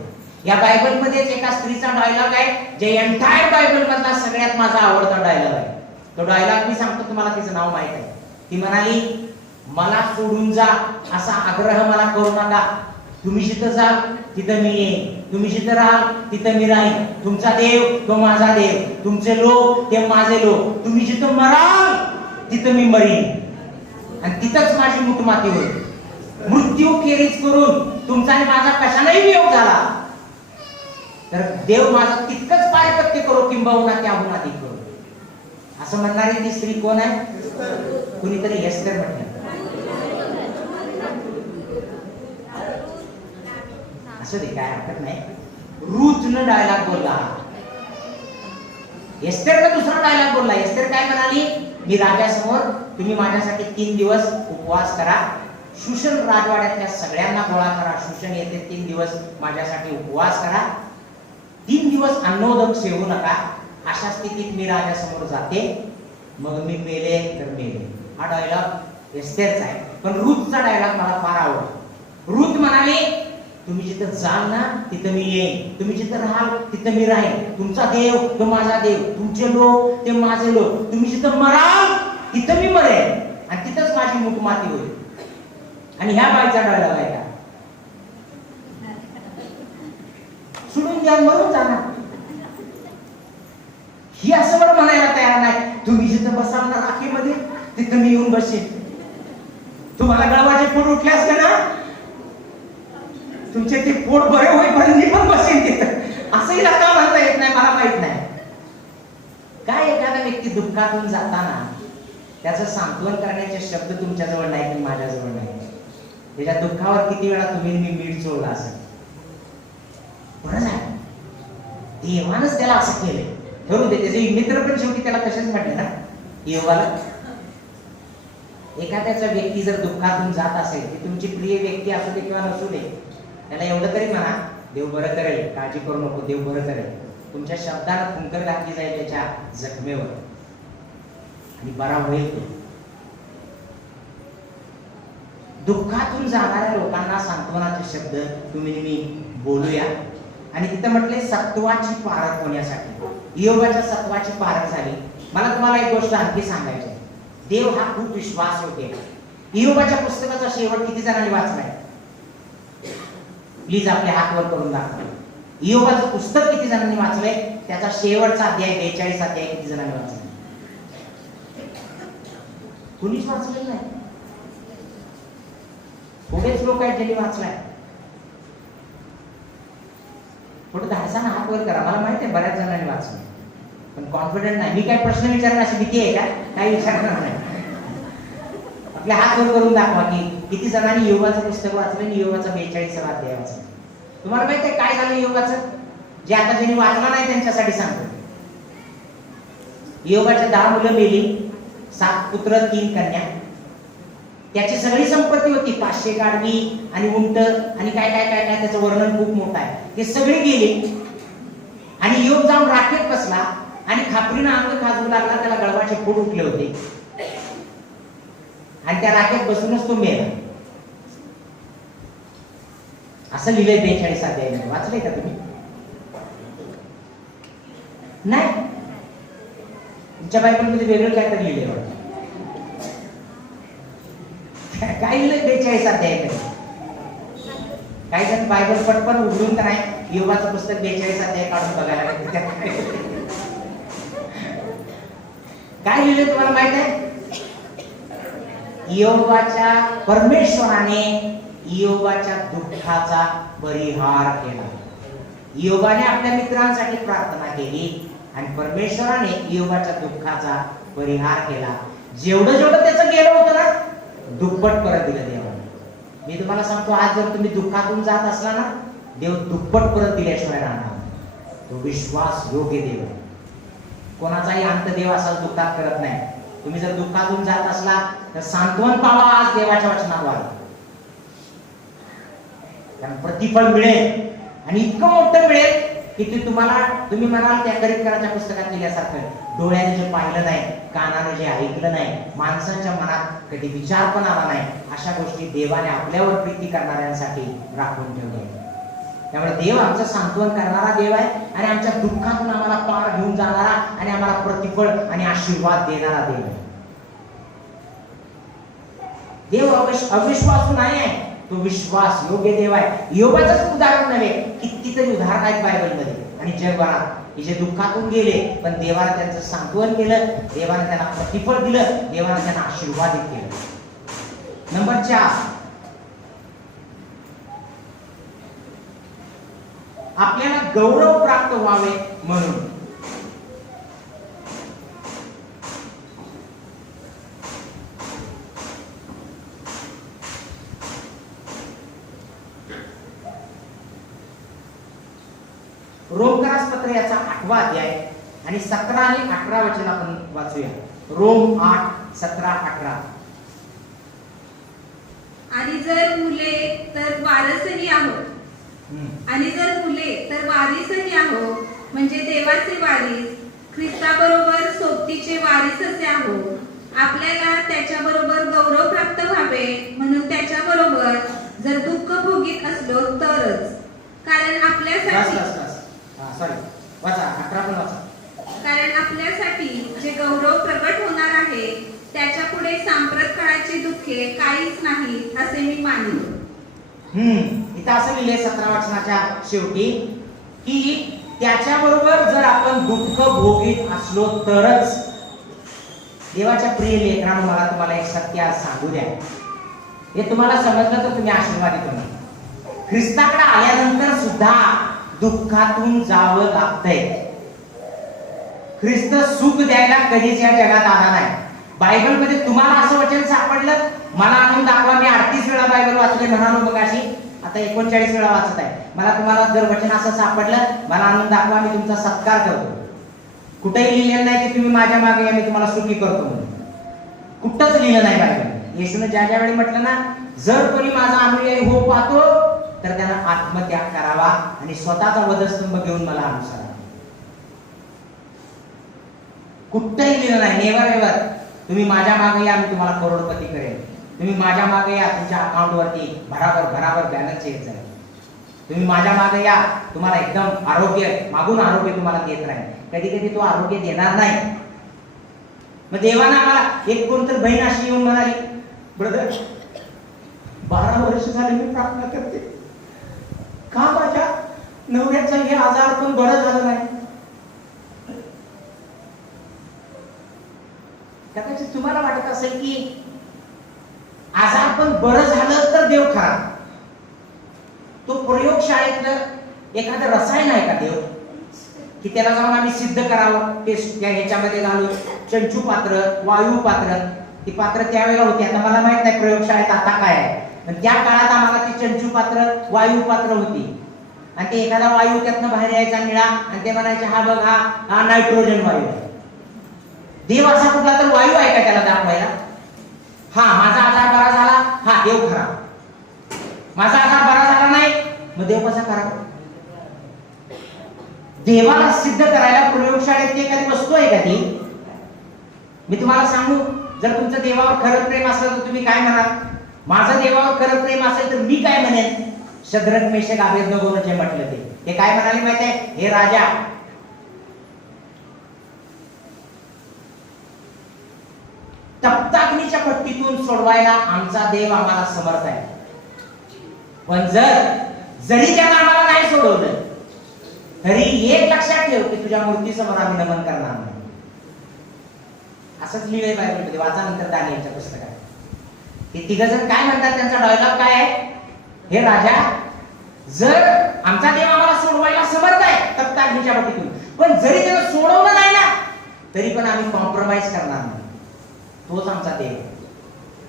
या बायबलमध्येच एका स्त्रीचा डायलॉग आहे, जे एंटायर बायबल मधला सगळ्यात माझा आवडता डायलॉग आहे. तो डायलॉग मी सांगतो तुम्हाला, तिचं नाव माहित आहे. ती म्हणाली, मला सोडून जा असा आग्रह मला करू नका. तुम्ही जिथं जाल तिथं मी येईन, तुम्ही जिथं राहाल तिथं मी राहीन. तुमचा देव तो माझा देव, तुमचे लोक ते माझे लोक. तुम्ही जिथं मराल तिथं मी मरीन आणि तिथंच माझी मुठमाती होईल. मृत्यू खेरीज करून तुमचा आणि माझा कशालाही वियोग झाला तर देव माझा तितकंच पारिपत्य करो, किंबहुना त्याहून अधिक करो. असं म्हणणारी ती स्त्री कोण आहे? कुणीतरी एस्तेर म्हटलं. असं दे, काय हरकत नाही. रूथनं डायलॉग बोलला, एस्तेरनं दुसरा डायलॉग बोलला. एस्तेर काय म्हणाली, मी राजासमोर, तुम्ही माझ्यासाठी 3 दिवस उपवास करा. शूशन राजवाड्यातल्या सगळ्यांना गोळा करा. शूशन येते 3 दिवस माझ्यासाठी उपवास करा. 3 दिवस अन्नोदक सेवू नका. अशा स्थितीत मी राजासमोर जाते, मग मी मेले तर मेले. हा डायलॉग एस्तेरचा आहे. पण रूथचा डायलॉग मला फार आवडतो. रूथ म्हणाली, तुम्ही जिथं जाल ना तिथं मी येईन, तुम्ही जिथं राहाल तिथं मी राहीन. तुमचा देव तो माझा देव, तुमचे लोक ते माझे लोक. तुम्ही जिथं मराल तिथं मी मरेन आणि तिथंच माझी मुठमाती होईल. आणि ह्या बाईचा डायलॉग आहे का, सोडून द्या मरून जाणार. ही असं बरं म्हणायला तयार नाही, तुम्ही जिथं बसाल ना राखीमध्ये तिथं मी येऊन बसेन. तुम्हाला गळवाचे फोड उठले असते ना, तुमचे ते पोट बरे होईपर्यंत मी पण बसेन तिथं. असंही का म्हणता येत नाही, मला माहित नाही. काय एखादा व्यक्ती दुःखातून जाताना त्याचं सांत्वन करण्याचे शब्द तुमच्याजवळ नाही की माझ्याजवळ नाही. त्याच्या दुःखावर किती वेळा तुम्ही मी मीठ चोळला असेल. बरं झालं देवानच त्याला असं केलं. ठरू दे, त्याचे मित्र पण शेवटी त्याला तसेच म्हटले ना योगाला. एखाद्याचा व्यक्ती जर दुःखातून जात असेल, ती तुमची प्रिय व्यक्ती असू दे किंवा नसू दे, त्याला एवढं तरी म्हणा, देव बरं करेल, काळजी करू नको, देव बरं करेल. तुमच्या शब्दाला फुंकर घातली जाईल त्याच्या जखमेवर आणि बरा होईल तो. दुःखातून जाणाऱ्या लोकांना सांत्वनाचे शब्द तुम्ही मी बोलूया. आणि तिथं म्हटले सत्वाची पारख होण्यासाठी. इयोबाच्या सत्वाची पारख झाली. मला तुम्हाला एक गोष्ट आणखी सांगायची आहे. देव हा खूप विश्वासयोग्य आहे. इयोबाच्या पुस्तकाचा शेवट किती जणांनी वाचलाय? प्लीज आपले हात वर करून दाखवा. इयोबाचं पुस्तक किती जणांनी वाचलंय? त्याचा शेवटचा अध्याय 42 अध्याय किती जणांनी वाचलाय? कुणीच वाचलेलं नाही. थोडेच लोक आहेत ज्यांनी वाचलाय. थोडं धाडसानं हात वर करा. मला माहिती आहे बऱ्याच जणांनी वाचलं, पण कॉन्फिडंट नाही. मी काय प्रश्न विचारणार अशी भीती आहे का? काही विचारणार नाही. आपले हात वर करून दाखवा की किती जणांनी योगाचं पुस्तक वाचलं आणि योगाचा 42वा अध्याय वाचला. तुम्हाला माहिती आहे काय झालं योगाचं? जे आता ज्यांनी वाचला नाही त्यांच्यासाठी सांगतो. योगाच्या 10 मुलं मेली, 7 पुत्र 3 कन्या. त्याची सगळी संपत्ती होती, 500 गाढवी आणि उंट आणि काय काय काय काय, त्याचं वर्णन खूप मोठं आहे. ते सगळे गेले आणि योग जाऊन राखेत बसला आणि खापरीनं अंग खाजवू लागला. त्याला गळवाचे फोड उठले होते आणि त्या राखेत बसूनच तो मेला. असं लिहिलंय 42 अध्यायामध्ये. वाचलंय का तुम्ही? नाही. तुमच्या बायबलमध्ये वेगळं काहीतरी लिहिलंय वाटतं. काय लिहिलंय 42 अध्यायामध्ये? काही जण बायबल पटपट उघडून तर नाही योगाचं पुस्तक 42 अध्याय काढून बघायला लागले. काय लिहिलंय तुम्हाला माहित आहे? इयोबाच्या परमेश्वराने इयोबाच्या दुःखाचा परिहार केला. इयोबाने आपल्या मित्रांसाठी प्रार्थना केली आणि परमेश्वराने इयोबाच्या दुःखाचा परिहार केला. जेवढं जेवढं त्याचं गेलं होतं ना, दुप्पट परत दिलं देवाने. मी तुम्हाला सांगतो, आज जर तुम्ही दुःखातून जात असला ना, देव दुप्पट परत दिल्याशिवाय राहणार. तो विश्वास योग्य देव. कोणाचाही अंत देव असा दुःखात करत नाही. तुम्ही जर दुःखातून जात असला तर सांत्वन पावा आज देवाच्या वचनाद्वारे. कारण प्रतिफळ मिळेल आणि इतकं मोठं मिळेल की ते तुम्ही म्हणाल त्या करितकाराच्या पुस्तकात लिहिल्यासारखं, डोळ्याने जे पाहिलं नाही, कानाने जे ऐकलं नाही, माणसाच्या मनात कधी विचार पण आला नाही, अशा गोष्टी देवाने आपल्यावर प्रीती करणाऱ्यांसाठी राखून ठेवल्या. त्यामुळे देव आमचं सांत्वन करणारा देव आहे आणि आमच्या दुःखातून आम्हाला पार घेऊन जाणारा आणि आम्हाला प्रतिफळ आणि आशीर्वाद देणारा देव आहे. देव अविश्वासू नाही आहे, तो विश्वास योग्य देव आहे. योगाचंच उदाहरण नव्हे, कितीतरी उदाहरण आहेत बायबलमध्ये आणि जगभरात की जे दुःखातून गेले पण देवाने त्यांचं सांत्वन केलं, देवाने त्यांना प्रतिफळ दिलं, देवाने त्यांना आशीर्वादित केलं. नंबर 4, आपल्याला गौरव प्राप्त व्हावे म्हणून रोमकरास पत्र याचा 8वा अध्याय आणि 17 आणि 18 वचन आपण वाचूया. रोम 8, 17, 18. आणि जर मुले तर वारसही आहोत, आणि जर मुले तर वारीसही आहोत, म्हणजे देवाचे वारीस, ख्रिस्ताबरोबर सोबतीचे वारीस असे आहोत. आपल्याला त्याच्याबरोबर गौरव प्राप्त व्हावे म्हणून त्याच्याबरोबर जर दुःख भोगीत असलो तरच. कारण आपल्यासाठी कारण आपल्यासाठी जे गौरव प्रगट होणार आहे त्याच्यापुढे सांप्रत काळाची दुःखे काहीच नाही असे मी मानितो. इथं असं लिहिले 17 वचनाच्या शेवटी की त्याच्याबरोबर जर आपण दुःख भोगीत असलो तरच. देवाच्या प्रिय लेकरांनो, मला तुम्हाला एक सत्य आज सांगू द्या. हे तुम्हाला समजलं तर तुम्ही आशीर्वादित होणार. ख्रिस्ताकडे आल्यानंतर सुद्धा दुःखातून जावं लागतंय. ख्रिस्त सुख द्यायला कधीच या जगात आला नाही. बायबल मध्ये तुम्हाला असं वचन सापडलं, मला आणून दाखवा. मी 38 वेळा बायबल वाचले म्हणालो मगाशी, आता 39 वेळा वाचत आहे. मला तुम्हाला जर वचन असं सापडलं, मला आणून दाखवा, मी तुमचा सत्कार करतो. कुठेही लिहिलेलं नाही की तुम्ही माझ्या मागे या, मी तुम्हाला सुखी करतो म्हणून. कुठंच लिहिलं नाही बायबल. येशूने ज्या ज्या वेळी म्हटलं ना, जर कोणी माझा अनुयायी हो पाहतो तर त्यानं आत्मत्याग करावा आणि स्वतःचा वधस्तंभ घेऊन मला अनुसरावा. कुठंही लिहिलं नाही, नेव्हर एव्हर तुम्ही माझ्या मागे या, मी तुम्हाला करोडपती करेन. तुम्ही माझ्या मागे या, तुमच्या अकाउंटवरती भराभर बॅलन्स येत जाईल. तुम्ही माझ्या मागे या, तुम्हाला एकदम आरोग्य मागून आरोग्य तुम्हाला देत राहील. कधी कधी तो आरोग्य देणार नाही. मग देवाना मला एक कोणतर बहीण अशी येऊन म्हणाली, ब्रदर 12 वर्ष झाले मी प्रार्थना करते, का माझ्या नवऱ्याचं हे आजार पण बरं झालं नाही. कदाचित तुम्हाला वाटत असेल की आजार पण बरं झालं तर देव खरा. तो प्रयोगशाळेतलं एखादं रसायन आहे का देव, की त्याला जाऊन आम्ही सिद्ध करावं, टेस्ट ह्याच्यामध्ये घालून चंचू पात्र, वायू पात्र, ती पात्र त्यावेळेला होती. आता मला माहित नाही प्रयोगशाळेत आता काय आहे, पण त्या काळात आम्हाला ती चंचू पात्र, वायू पात्र होती. आणि ते एखादा वायू त्यातनं बाहेर यायचा निळा, आणि ते म्हणायचे हा बघ हा नायट्रोजन वायू आहे. देव असा कुठला तर वायू आहे का त्याला दाखवायला? हा माझा आजार बरा झाला, हा देव खरा. माझा आजार बरा झाला नाही, मग देव कसा खरा? देवाला सिद्ध करायला प्रयोगशाळेत एखादी वस्तू आहे का ती? मी तुम्हाला सांगू, जर तुमचं देवावर खरं प्रेम असेल तर तुम्ही काय म्हणाल? माझं देवावर खरं प्रेम असेल तर मी काय म्हणेन? शद्रक मेषक अबेदनगोनं जे म्हटलं ते काय म्हणाले माहिती आहे? हे राजा, तप्ताग्नीच्या पट्टीतून सोडवायला आमचा देव आम्हाला समर्थ आहे. पण जरी त्यानं आम्हाला नाही सोडवलं तरी एक लक्षात ठेव की तुझ्या मूर्तीसमोर आम्ही नमन करणार नाही. असंच लिहिलंय बायबलमध्ये, वाचा नंतर दानियेलच्या पुस्तकात. हे तिघजण काय म्हणतात, त्यांचा डायलॉग काय आहे? हे राजा, जर आमचा देव आम्हाला सोडवायला समर्थ आहे तप्ताग्नीच्या पट्टीतून, पण जरी त्यानं सोडवलं नाही ना तरी पण आम्ही कॉम्प्रोमाइज करणार नाही. तोच आमचा देव.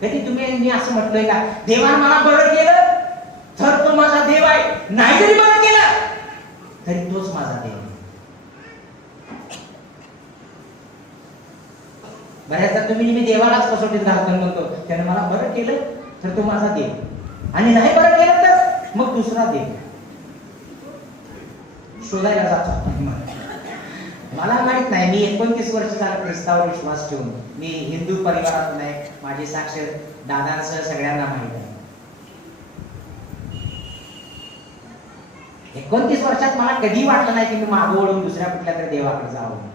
कधी तुम्ही मी असं म्हटलंय का, देवानं मला बरं केलं तर तो माझा देव आहे, नाही जरी बरं केलं तरी तोच माझा देव. बऱ्याचदा तुम्ही मी देवालाच कसोटीत घालतो, म्हणतो त्याने मला बरं केलं तर तो माझा देव, आणि नाही बरं केलं तर मग दुसरा देव शोधायला जातो. मला माहित नाही, मी 29 वर्ष झालं ख्रिस्तावर विश्वास ठेवून. मी हिंदू परिवारातून आहे, माझी साक्ष दादांसह सगळ्यांना माहित आहे. 29 वर्षात मला कधी वाटलं नाही की मी मागं वळून दुसऱ्या कुठल्या तरी देवाकडे जावं.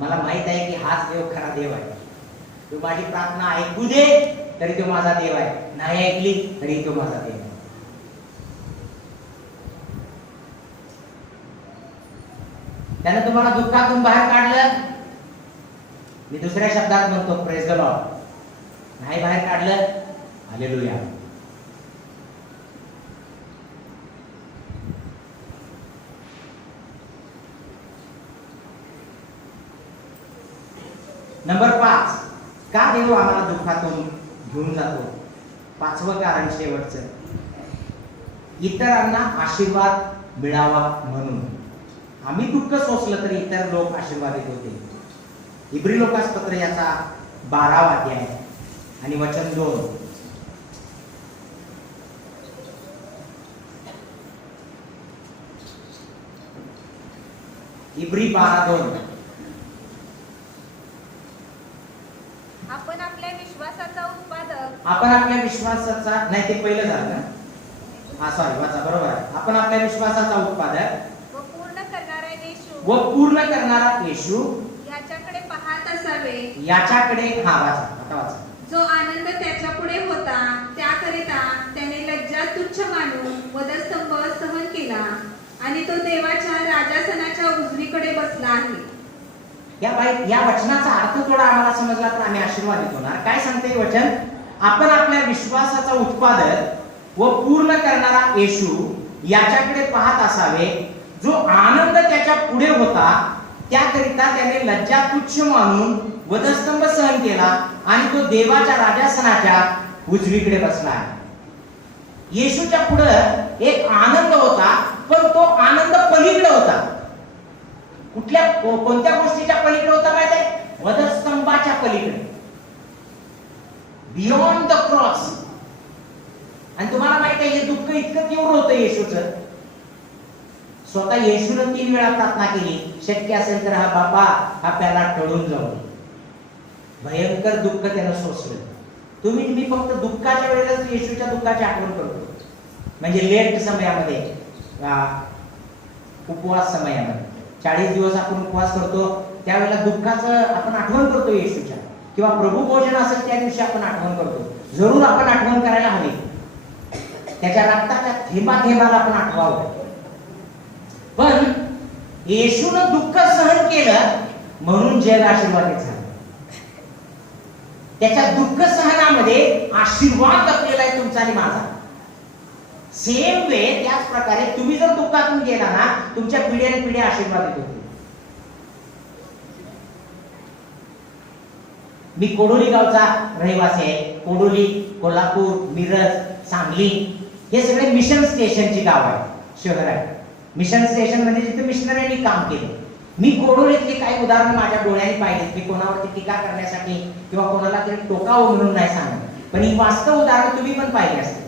मला माहित आहे की हाच देव खरा देव आहे. तो माझी प्रार्थना ऐकू दे तरी तो माझा देव आहे, नाही ऐकली तरी तो माझा देव आहे. त्यानं तुम्हाला दुःखातून बाहेर काढलं, मी दुसऱ्या शब्दात म्हणतो प्रेज द लॉर्ड. नाही बाहेर काढलं, हालेलुया. नंबर 5, का देव आम्हाला दुःखातून घेऊन जातो? 5वं कारण शेवटचं, इतरांना आशीर्वाद मिळावा म्हणून. आम्ही दुःख सोसलं तरी इतर लोक आशीर्वादित होते. इब्री लोकासपत्र याचा 12वा अध्याय आणि वचन 2. इब्री 12:2. आपण आपल्या विश्वासाचा उत्पादक, आपण आपल्या विश्वासाचा, नाही ते पहिलं झालं ना, हा सॉरी वाचा, बरोबर आहे. आपण आपल्या विश्वासाचा उत्पादक व पूर्ण करणारा येशू, व पूर्ण करणारा येशू याच्याकडे पाहत असावे, याच्याकडे, हा वाचा, आता वाचा. जो आनंद त्याच्या पुढे होता त्याकरिता त्याने लज्जा तुच्छ मानून वधस्तंभ सहन केला, आणि तो देवाच्या राजासनाच्या उजवीकडे बसला आहे. या वचनाचा अर्थ थोडा आम्हाला समजला तर आम्ही आशीर्वादित होणार. काय सांगते वचन? आपण आपल्या विश्वासाचा उत्पादक व पूर्ण करणारा येशू याच्याकडे पाहत असावे, जो आनंद त्याच्या पुढे होता त्याकरिता त्याने लज्जा तुच्छ मानून वधस्तंभ सहन केला, आणि तो देवाच्या राजासनाच्या उजवीकडे बसला आहे. येशूच्या पुढे एक आनंद होता, पण तो आनंद पलीकडे होता. कोणत्या गोष्टीच्या पलीकडे होता माहिती आहे? वधस्तंभाच्या पलीकडे, बियॉन्ड द क्रॉस. आणि तुम्हाला माहिती आहे हे दुःख इतकं तीव्र होतं येशूचं, स्वतः येशूने 3 वेळा प्रार्थना केली, शक्य असेल तर हा बाबा हा प्याला टळून जाऊ. भयंकर दुःख त्यानं सोसलं. मी फक्त दुःखाच्या वेळेलाच येशूच्या दुःखाची आठवण करतो, म्हणजे लेट समयामध्ये, उपवास समयामध्ये 40 दिवस आपण उपवास करतो त्यावेळेला दुःखाचं आपण आठवण करतो येशूच्या, किंवा प्रभू भोजन असेल त्या दिवशी आपण आठवण करतो. जरूर आपण आठवण करायला हवी, त्याच्या रक्ताच्या थेंबाथेंबाला आपण आठवावं. पण येशूनं दुःख सहन केलं म्हणून जग आशीर्वादित झालं. त्याच्या दुःख सहनामध्ये आशीर्वाद लपलेला आहे तुमचा आणि माझा. सेम वे, त्याच प्रकारे तुम्ही जर दुःखातून गेला ना, तुमच्या पिढ्याने पिढ्या आशीर्वादित होतील. मी कोडोली गावचा रहिवासी आहे. कोडोली, कोल्हापूर, मिरज, सांगली हे सगळे मिशन स्टेशनची गाव आहे, शहर आहे. मिशन स्टेशन म्हणजे जिथे मिशनरींनी काम केले. मी कोडोलीतली काही उदाहरणं माझ्या डोळ्याने पाहिलीत. मी कोणावरती टीका करण्यासाठी किंवा कोणाला तरी टोकावं म्हणून नाही सांगत, पण ही वास्तव उदाहरणं तुम्ही पण पाहिली असतील.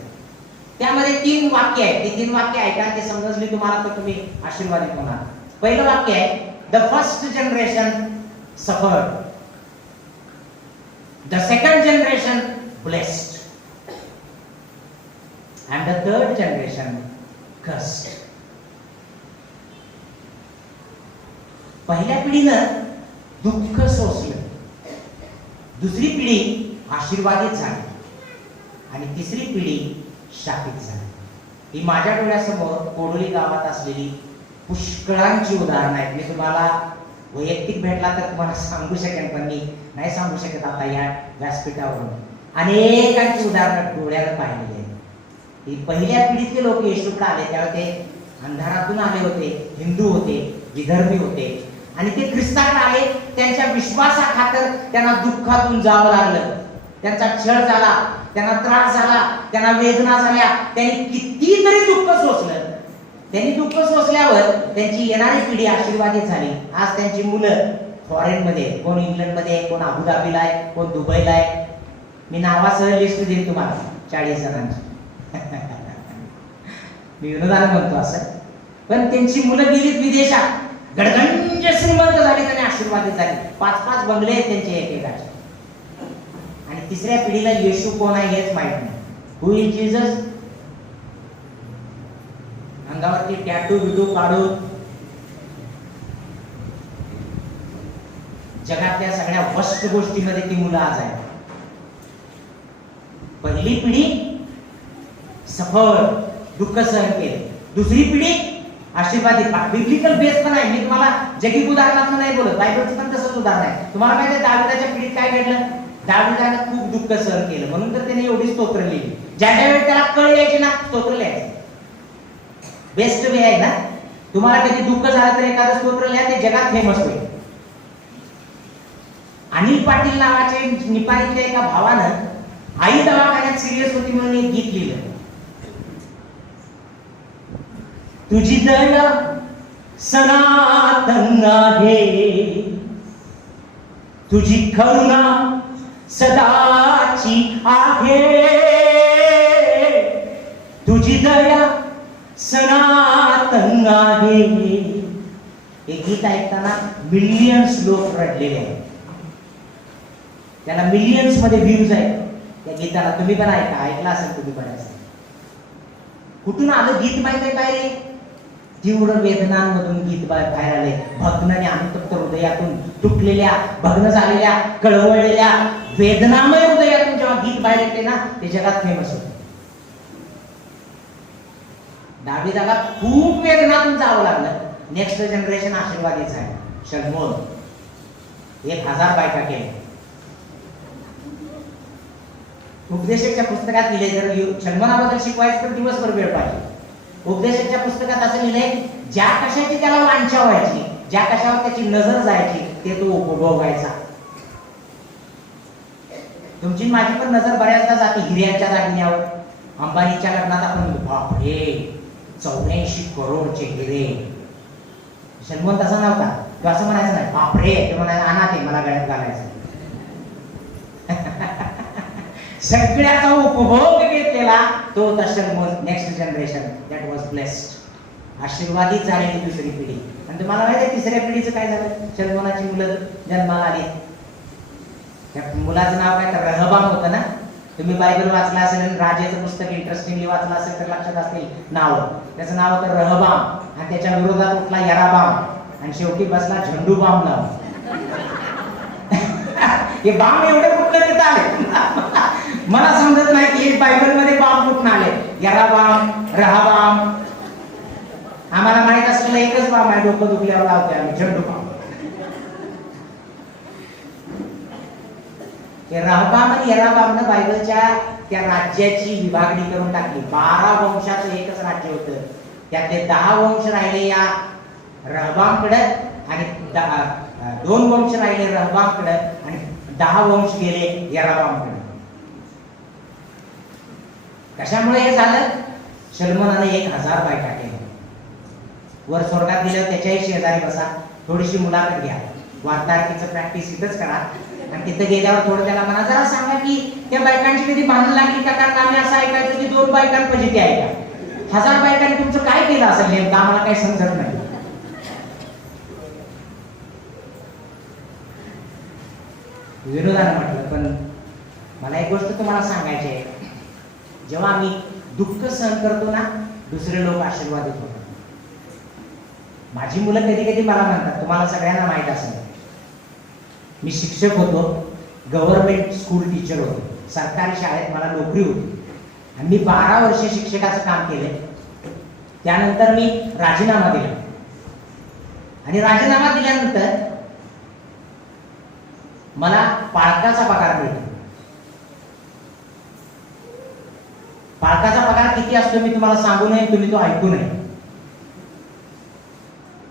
त्यामध्ये 3 वाक्य आहेत. ते 3 वाक्य ऐका, ते समजली तुम्हाला तर तुम्ही आशीर्वादित होणार. पहिलं वाक्य आहे, the first generation suffered, the second generation blessed, and the third generation cursed. पहिल्या पिढीनं दुःख सोसलं, दुसरी पिढी आशीर्वादित झाली आणि तिसरी पिढी शापित झाली. ही माझ्या डोळ्यासमोर कोडोली गावात असलेली पुष्कळांची उदाहरणं आहेत. मी तुम्हाला वैयक्तिक भेटला तर तुम्हाला सांगू शकेन, पण मी नाही सांगू शकत आता या व्यासपीठावरून. अनेकांची उदाहरणं डोळ्याला पाहिलेली आहेत. ही पहिल्या पिढीतले लोक येशूकडे आले त्यावेळी ते अंधारातून आले होते, हिंदू होते, विदर्भी होते, आणि ते ख्रिस्ताकडे आले. त्यांच्या विश्वासाखातर त्यांना दुःखातून जावं लागलं. त्यांचा छळ झाला, त्यांना त्रास झाला, त्यांना वेदना झाल्या, त्यांनी कितीतरी दुःख सोसलं. त्यांनी दुःख सोसल्यावर त्यांची येणारी पिढी आशीर्वादित झाली. आज त्यांची मुलं फॉरेनमध्ये, कोण इंग्लंडमध्ये, कोण अबुधाबीला आहे, कोण दुबईला आहे. मी नावासह लिस्ट देईन तुम्हाला 40 जणांची. मी विनोदाने म्हणतो असं, पण त्यांची मुलं गेलीत विदेशात, गडगंज श्रीमंत झाली, त्यांनी आशीर्वादित झाली. 5-5 बंगले आहेत त्यांचे एकेकाचे. आणि तिसऱ्या पिढीला येशू कोण आहे हेच माहित नाही. हु इज जीसस? अंगावरती टॅटू बिटू काढून जगातल्या सगळ्या वस्त गोष्टीमध्ये ती मुलं आज आहेत. पहिली पिढी सफळ, दुःख सहन केले. दुसरी पिढी आशीर्वादित. बिब्लिकल बेस पण आहे. मी तुम्हाला जगी उदाहरणातून नाही बोलत, बायबलचं पण तसंच उदाहरण आहे. तुम्हाला माहिती आहे दाविदाच्या पिढीत काय घडलं? दाविदानं खूप दुःख सहन केलं, म्हणून तर त्याने एवढी स्तोत्र लिहिली. ज्या वेळेस त्याला कळ यायची ना, स्तोत्र लिहायचं. बेस्ट वे आहे ना. तुम्हाला कधी दुःख झालं तर एखादं स्तोत्र लिहा, ते जगात फेमस होईल. अनिल पाटील नावाचे निपाणीतल्या एका भावानं आई दवाखान्यात सिरियस होती म्हणून एक गीत लिहिलं. तुझी दया सनातन आहे, तुझी करुणा सदाची आहे, तुझी दया सनातन आहे. हे गीत ऐकताना मिलियन्स लोक रडलेले आहेत. त्याला मिलियन्स मध्ये व्ह्यूज आहेत त्या गीताला. तुम्ही पण ऐकला असेल तुम्ही पण. कुठून आलं गीत माहित आहे काय रे? तीव्र वेदनांमधून गीत बाहेर आले. भग्नाने अंतप्त हृदयातून तुटलेल्या, भग्न झालेल्या, कळवळलेल्या, वेदनामय हृदयातून जेव्हा गीत बाहेर येते ना, ते जगात फेमस होते. दाविदाला खूप वेदनातून जावं लागलं. नेक्स्ट जनरेशन आशीर्वादित झाले. शलमोन 1000 बायका केल्या. उपदेशाच्या पुस्तकात लिहिले, जर शलमोनाबद्दल शिकवायचं तर दिवसभर वेळ पाहिजे. उपदेशाच्या पुस्तकात असं लिहिलंय, ज्या कशाची त्याला वांछा व्हायची, ज्या कशावर त्याची नजर जायची, ते तो उपभोगायचा. तुमची माझी पण नजर बऱ्याचदा जाते हिऱ्यांच्या दागिन्यावर. अंबानीच्या लग्नात आपण बापरे 84 करोडचे हिरे. शलमोन तसा नव्हता. तो असं म्हणायचं नाही बापरे, ते म्हणायचं आणा ते मला गळ्यात घालायचं. सगळ्याचा उपभोग घेतलेला तो होता शलमोन. Next generation that was blessed. आशीर्वादित झालेली दुसरी पिढी. आणि तुम्हाला माहिती आहे तिसऱ्या पिढीचं काय झालं? शलमोनाची मुलं जन्माला आली. त्या मुलाचं नाव काय तर रहबाम होतं ना. तुम्ही बायबल वाचला असेल आणि राजाचं पुस्तक इंटरेस्टिंगली वाचलं असेल तर लक्षात असतील नाव. त्याचं नाव होतं रहबाम आणि त्याच्या विरोधात उठला यराबाम आणि शेवटी बसला झंडूबाम नाव. हे बाम एवढे कुठलं तिथं आले मला समजत नाही की बायबल मध्ये बाम कुठून आले. यराबाम, रहाबाम. आम्हाला माहित असलेलं एकच बाम आहे, डोकं दुखल्यावर लावते आम्ही, झंडूबाम. रहबाम आणि यराबामनं बायबलच्या त्या राज्याची विभागणी करून टाकली. 12 वंशाचं एकच राज्य होतं. त्यातले 10 वंश राहिले या रहबामकडे आणि 2 वंश राहिले रहबामकडे आणि 10 वंश गेले यराबामकडे. कशामुळे हे झालं? सलमोनाने 1000 बायका केल्या. वर स्वर्गात गेल्यावर त्याच्याही शेजारी बसा, थोडीशी मुलाखत घ्या, वार्ताहकीचं प्रॅक्टिस इथंच करा आणि तिथं गेल्यावर थोडं त्याला म्हणा, जरा सांगा की त्या बायकांची कधी भांडण लागली का? कारण आम्ही असं ऐकायचं की 2 बायकांपैकी आहे का? 1000 बायकांनी तुमचं काय केलं असेल नेमकं, आम्हाला काही समजत नाही. विनोदाने म्हटलं, पण मला एक गोष्ट तुम्हाला सांगायची आहे. जेव्हा आम्ही दुःख सहन करतो ना, दुसरे लोक आशीर्वादित होतात. माझी मुलं कधी कधी मला म्हणतात, तुम्हाला सगळ्यांना माहित असेल, मी शिक्षक होतो, गव्हर्नमेंट स्कूल टीचर होतो, सरकारी शाळेत मला नोकरी होती आणि मी 12 वर्ष शिक्षकाचं काम केलं. त्यानंतर मी राजीनामा दिला आणि राजीनामा दिल्यानंतर मला पालकाचा पगार मिळतो. पालकाचा पगार किती असतो मी तुम्हाला सांगू नये, तुम्ही तो ऐकू नये,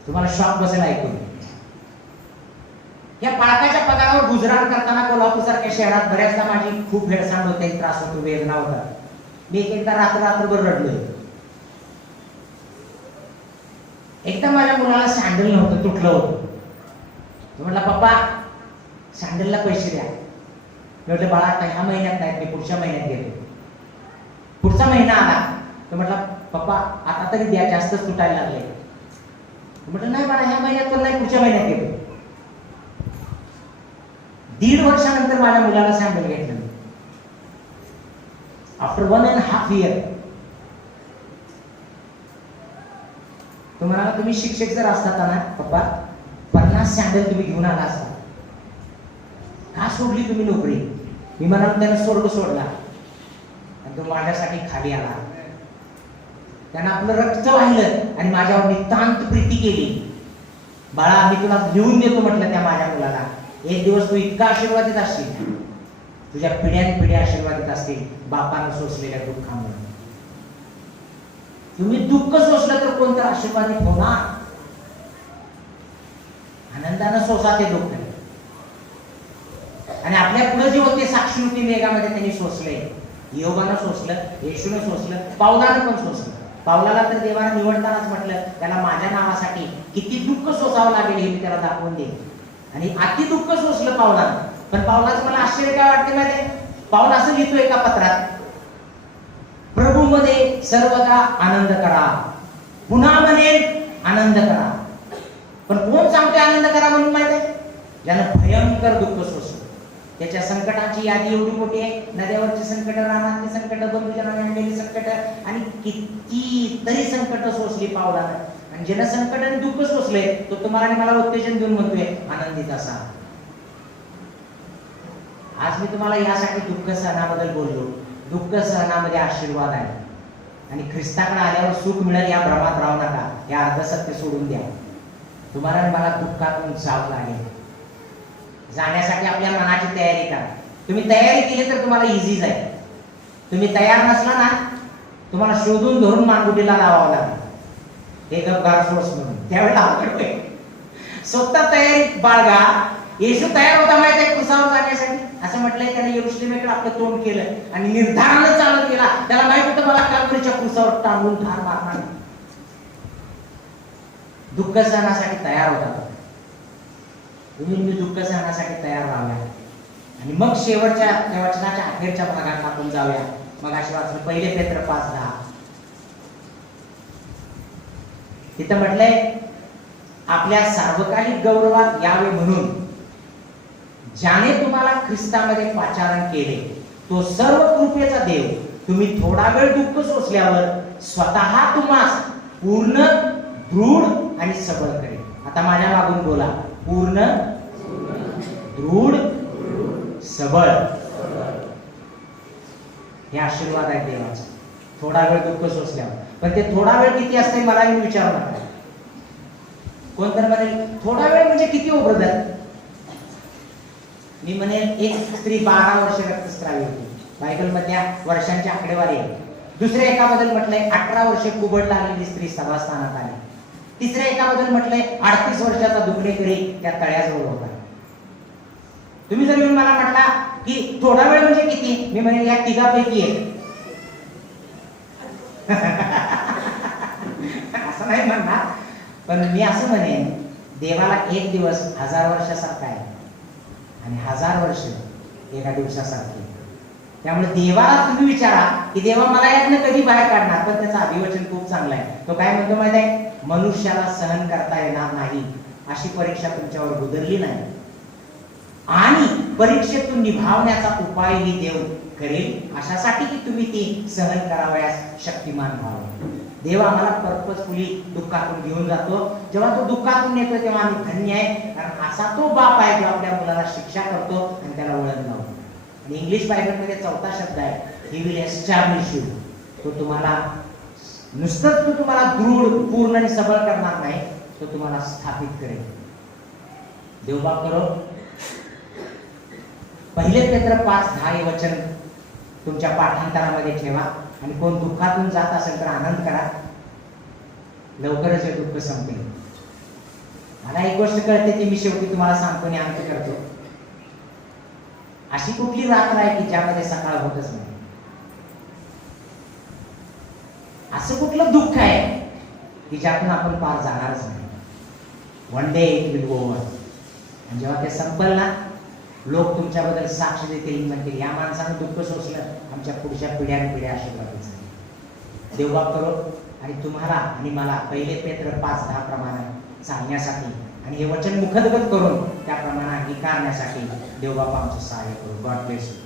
तुम्हाला शॉक बसेल ऐकून. या पालकाच्या पगारावर गुजराण करताना कोल्हापूर सारख्या शहरात बऱ्याचदा माझी खूप हेळसांड होते, त्रास होतो, वेदना होतात. मी एकदा रात्रभर रडलोय. एकदा माझ्या मुलाला सँडल नव्हतं, तुटलं होतं. तो म्हटला, पप्पा सँडलला पैसे द्या. मी म्हटलं, बाळा आता ह्या महिन्यात नाही, मी पुढच्या महिन्यात घेतो. पुढचा महिना आला, तो म्हटला, पप्पा आता तरी द्या, जास्तच तुटायला लागले. म्हटलं, नाही बाळा ह्या महिन्यात पण नाही, पुढच्या महिन्यात घेतो. 1.5 वर्षानंतर माझ्या मुलाला सँडल घेतलं. After 1.5 year. तो म्हणाला, तुम्ही शिक्षक जर असतात ना पप्पा, 50 सँडल तुम्ही घेऊन आला असता. का सोडली तुम्ही नोकरी? मी म्हणालो, त्यानं स्वर्ग सोडला आणि तो माझ्यासाठी खाली आला. त्यानं आपलं रक्त वाहिलं आणि माझ्यावर नितांत प्रीती केली. बाळा मी तुला लिहून देतो म्हटलं त्या माझ्या मुलाला, एक दिवस तू इतका आशीर्वादित असशील, तुझ्या पिढ्यानपिढ्या आशीर्वादित असतील बापानं सोसलेल्या दुःखामुळे. तुम्ही दुःख सोसलं तर कोणतं आशीर्वादित होणार. आनंदानं सोसा ते दुःख. आणि आपल्या पुढे जे होते साक्षीरूपी मेघामध्ये त्यांनी सोसले. योगानं सोसलं, येशूनं सोसलं, पावलानं पण सोसलं. पावलाला तर देवानं निवडतानाच म्हटलं, त्याला माझ्या नावासाठी किती दुःख सोसावं लागेल हे मी त्याला दाखवून देईन. आणि अति दुःख सोसलं पावलानं. पण पावलाचं मला आश्चर्य काय वाटते माहिती? पाऊल असं लिहितो एका पत्रात, प्रभूमध्ये सर्वदा आनंद करा, पुन्हा म्हणेन आनंद करा. पण कोण सांगतोय आनंद करा म्हणून माहिती आहे? ज्यानं भयंकर दुःख सोसलं. त्याच्या संकटाची यादी एवढी मोठी आहे. नद्यावरची संकट, रानातली संकट, बंधुजनाने आणलेली संकट आणि कितीतरी संकट सोसली पावलानं. आणि ज्यानं संकट आणि दुःख सोसले तो तुम्हाला आणि मला उत्तेजन देऊन म्हणतोय आनंदित असा. आज मी तुम्हाला यासाठी दुःख सहनाबद्दल बोललो. दुःख सहनामध्ये आशीर्वाद आहे आणि ख्रिस्ताकडे आल्यावर सुख मिळेल या भ्रमात राहू नका. हे अर्धसत्य सोडून द्या. तुम्हाला आणि मला दुःखातून जावं लागेल. जाण्यासाठी आपल्या मनाची तयारी करा. तुम्ही तयारी केली तर तुम्हाला इझीच आहे. तुम्ही तयार नसला ना, तुम्हाला शोधून धरून मानगुटीला लावावं लागेल. हे गपगार सोर्स म्हणून त्यावेळेला आवडते. स्वतः तयारी बाळगा. येशू तयार होता माहिती आहे क्रूसावर जाण्यासाठी. असं म्हटलंय त्याने यरूशलेमेकडे आपलं तोंड केलं आणि निर्धारानं चालत गेला. त्याला माहित होतं मला काल्वरीच्या क्रूसावर टांगून ठार मारणार. दुःख सहनासाठी तयार होता. तुम्ही दुःख सहनासाठी तयार राहाव्या आणि मग शेवटच्या वचनाच्या अखेरच्या भागात आपण जाऊया. मग अशी वाचलं 1 पेत्र 5:10. तिथं म्हटलंय, आपल्या सार्वकालिक गौरवात यावे म्हणून ज्याने तुम्हाला ख्रिस्तामध्ये पाचारण केले तो सर्व कृपेचा देव तुम्ही थोडा वेळ दुःख सोसल्यावर स्वतः तुम्हास पूर्ण दृढ आणि सबळ करेल. आता माझ्या मागून बोला, पूर्ण दृढ सबळ. हे आशीर्वाद आहे देवाचा. थोडा वेळ दुःख सोसल्यावर, पण ते थोडा वेळ किती असते मला विचारू नका. कोणतर म्हणेल थोडा वेळ म्हणजे किती हो ब्रदर? मी म्हणेन एक स्त्री 12 वर्ष रक्तस्रावी होती. बायबल मधल्या वर्षांची आकडेवारी आहे. दुसऱ्या एकाबद्दल म्हटलंय 18 वर्ष कुबड लागलेली स्त्री सभास्थानात आली. तिसऱ्या एकाबद्दल म्हटलंय 38 वर्षाचा दुखणेकरी त्या तळ्याजवळ होता. तुम्ही जर येऊन मला म्हटला की थोडा वेळ म्हणजे किती, मी म्हणेन या तिघापैकी एक. असं नाही म्हणणार, पण मी असं म्हणेन देवाला एक दिवस 1000 वर्षासारखा आहे आणि 1000 वर्ष एका दिवसासारखे. त्यामुळे देवाला तुम्ही विचारा की देवा मला यातनं कधी बाहेर काढणार, पण त्याचं अभिवचन खूप चांगलं आहे. तो काय म्हणतो माहिती आहे? मनुष्याला सहन करता येणार नाही अशी परीक्षा तुमच्यावर गुदरली नाही आणि परीक्षेतून निभावण्याचा उपायही देव करेल, अशासाठी की तुम्ही ती सहन करावयास शक्तिमान व्हावे. देव आम्हाला पर्पजफुली दुःखातून घेऊन जातो. जेव्हा तो दुःखातून येतो तेव्हा आम्ही धन्य आहे, कारण असा तो बाप आहे जो आपल्या मुलाला शिक्षा करतो आणि त्याला वळण लावतो. आणि इंग्लिश बायबलमध्ये 4था शब्द आहे, ही विल एस्टॅब्लिश यू. तो तुम्हाला नुसतंच तो तुम्हाला दृढ पूर्ण आणि सबळ करणार नाही, तो तुम्हाला स्थापित करेल. देव बाप करो. पहिले पेत्र 5:10 हे वचन तुमच्या पाठांतरामध्ये ठेवा. आणि कोण दुःखातून जात असेल तर आनंद करा, लवकरच हे दुःख संपेल. मला एक गोष्ट कळते ती मी शेवटी तुम्हाला सांगतो आणि अंत करतो. अशी कुठली रात्र आहे की ज्यामध्ये सकाळ होतच नाही? असं कुठलं दुःख आहे की ज्यातून आपण पार जाणारच नाही? One day it will over. आणि जेव्हा ते संपल ना, लोक तुमच्याबद्दल साक्ष देतील, म्हणतील या माणसानं दुःख सोसलं, आमच्या पुढच्या पिढ्यानपिढ्या आशीर्वाद झाले. देवबाप करो. आणि तुम्हाला आणि मला पहिले पेत्र 5:10 प्रमाणे चालण्यासाठी आणि हे वचन मुखदगत करून त्याप्रमाणे अंगीकारण्यासाठी देवबाप आमचं सहाय्य करू. God bless you.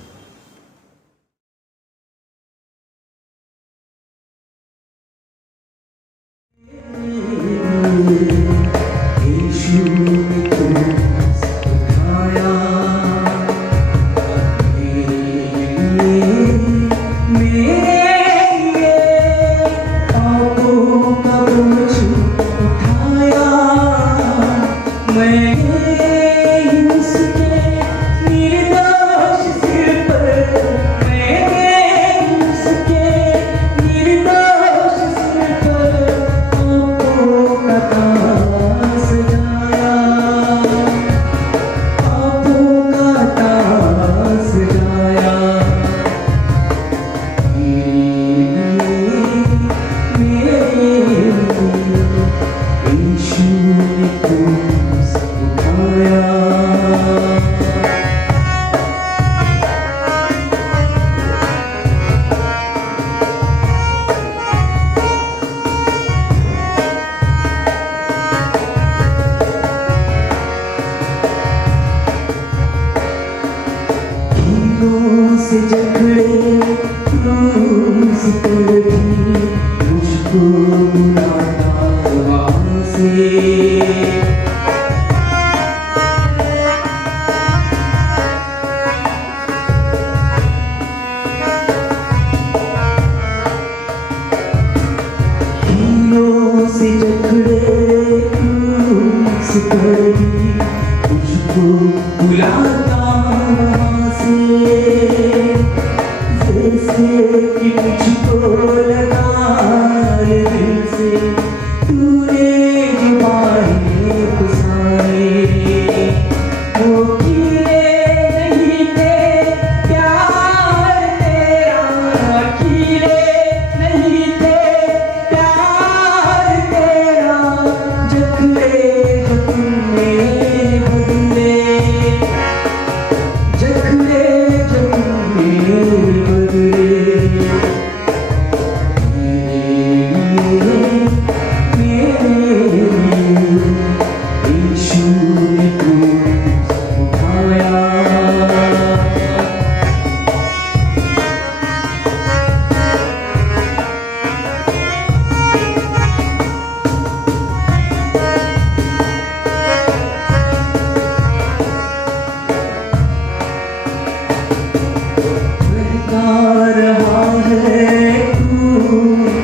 है तू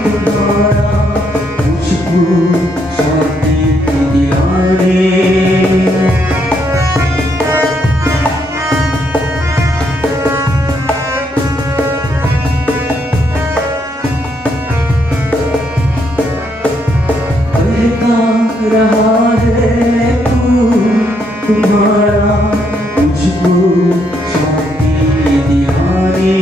तुम्हारा मुझको शांति दिलाने रहा है तू तुम्हारा मुझको शांति दिलाने।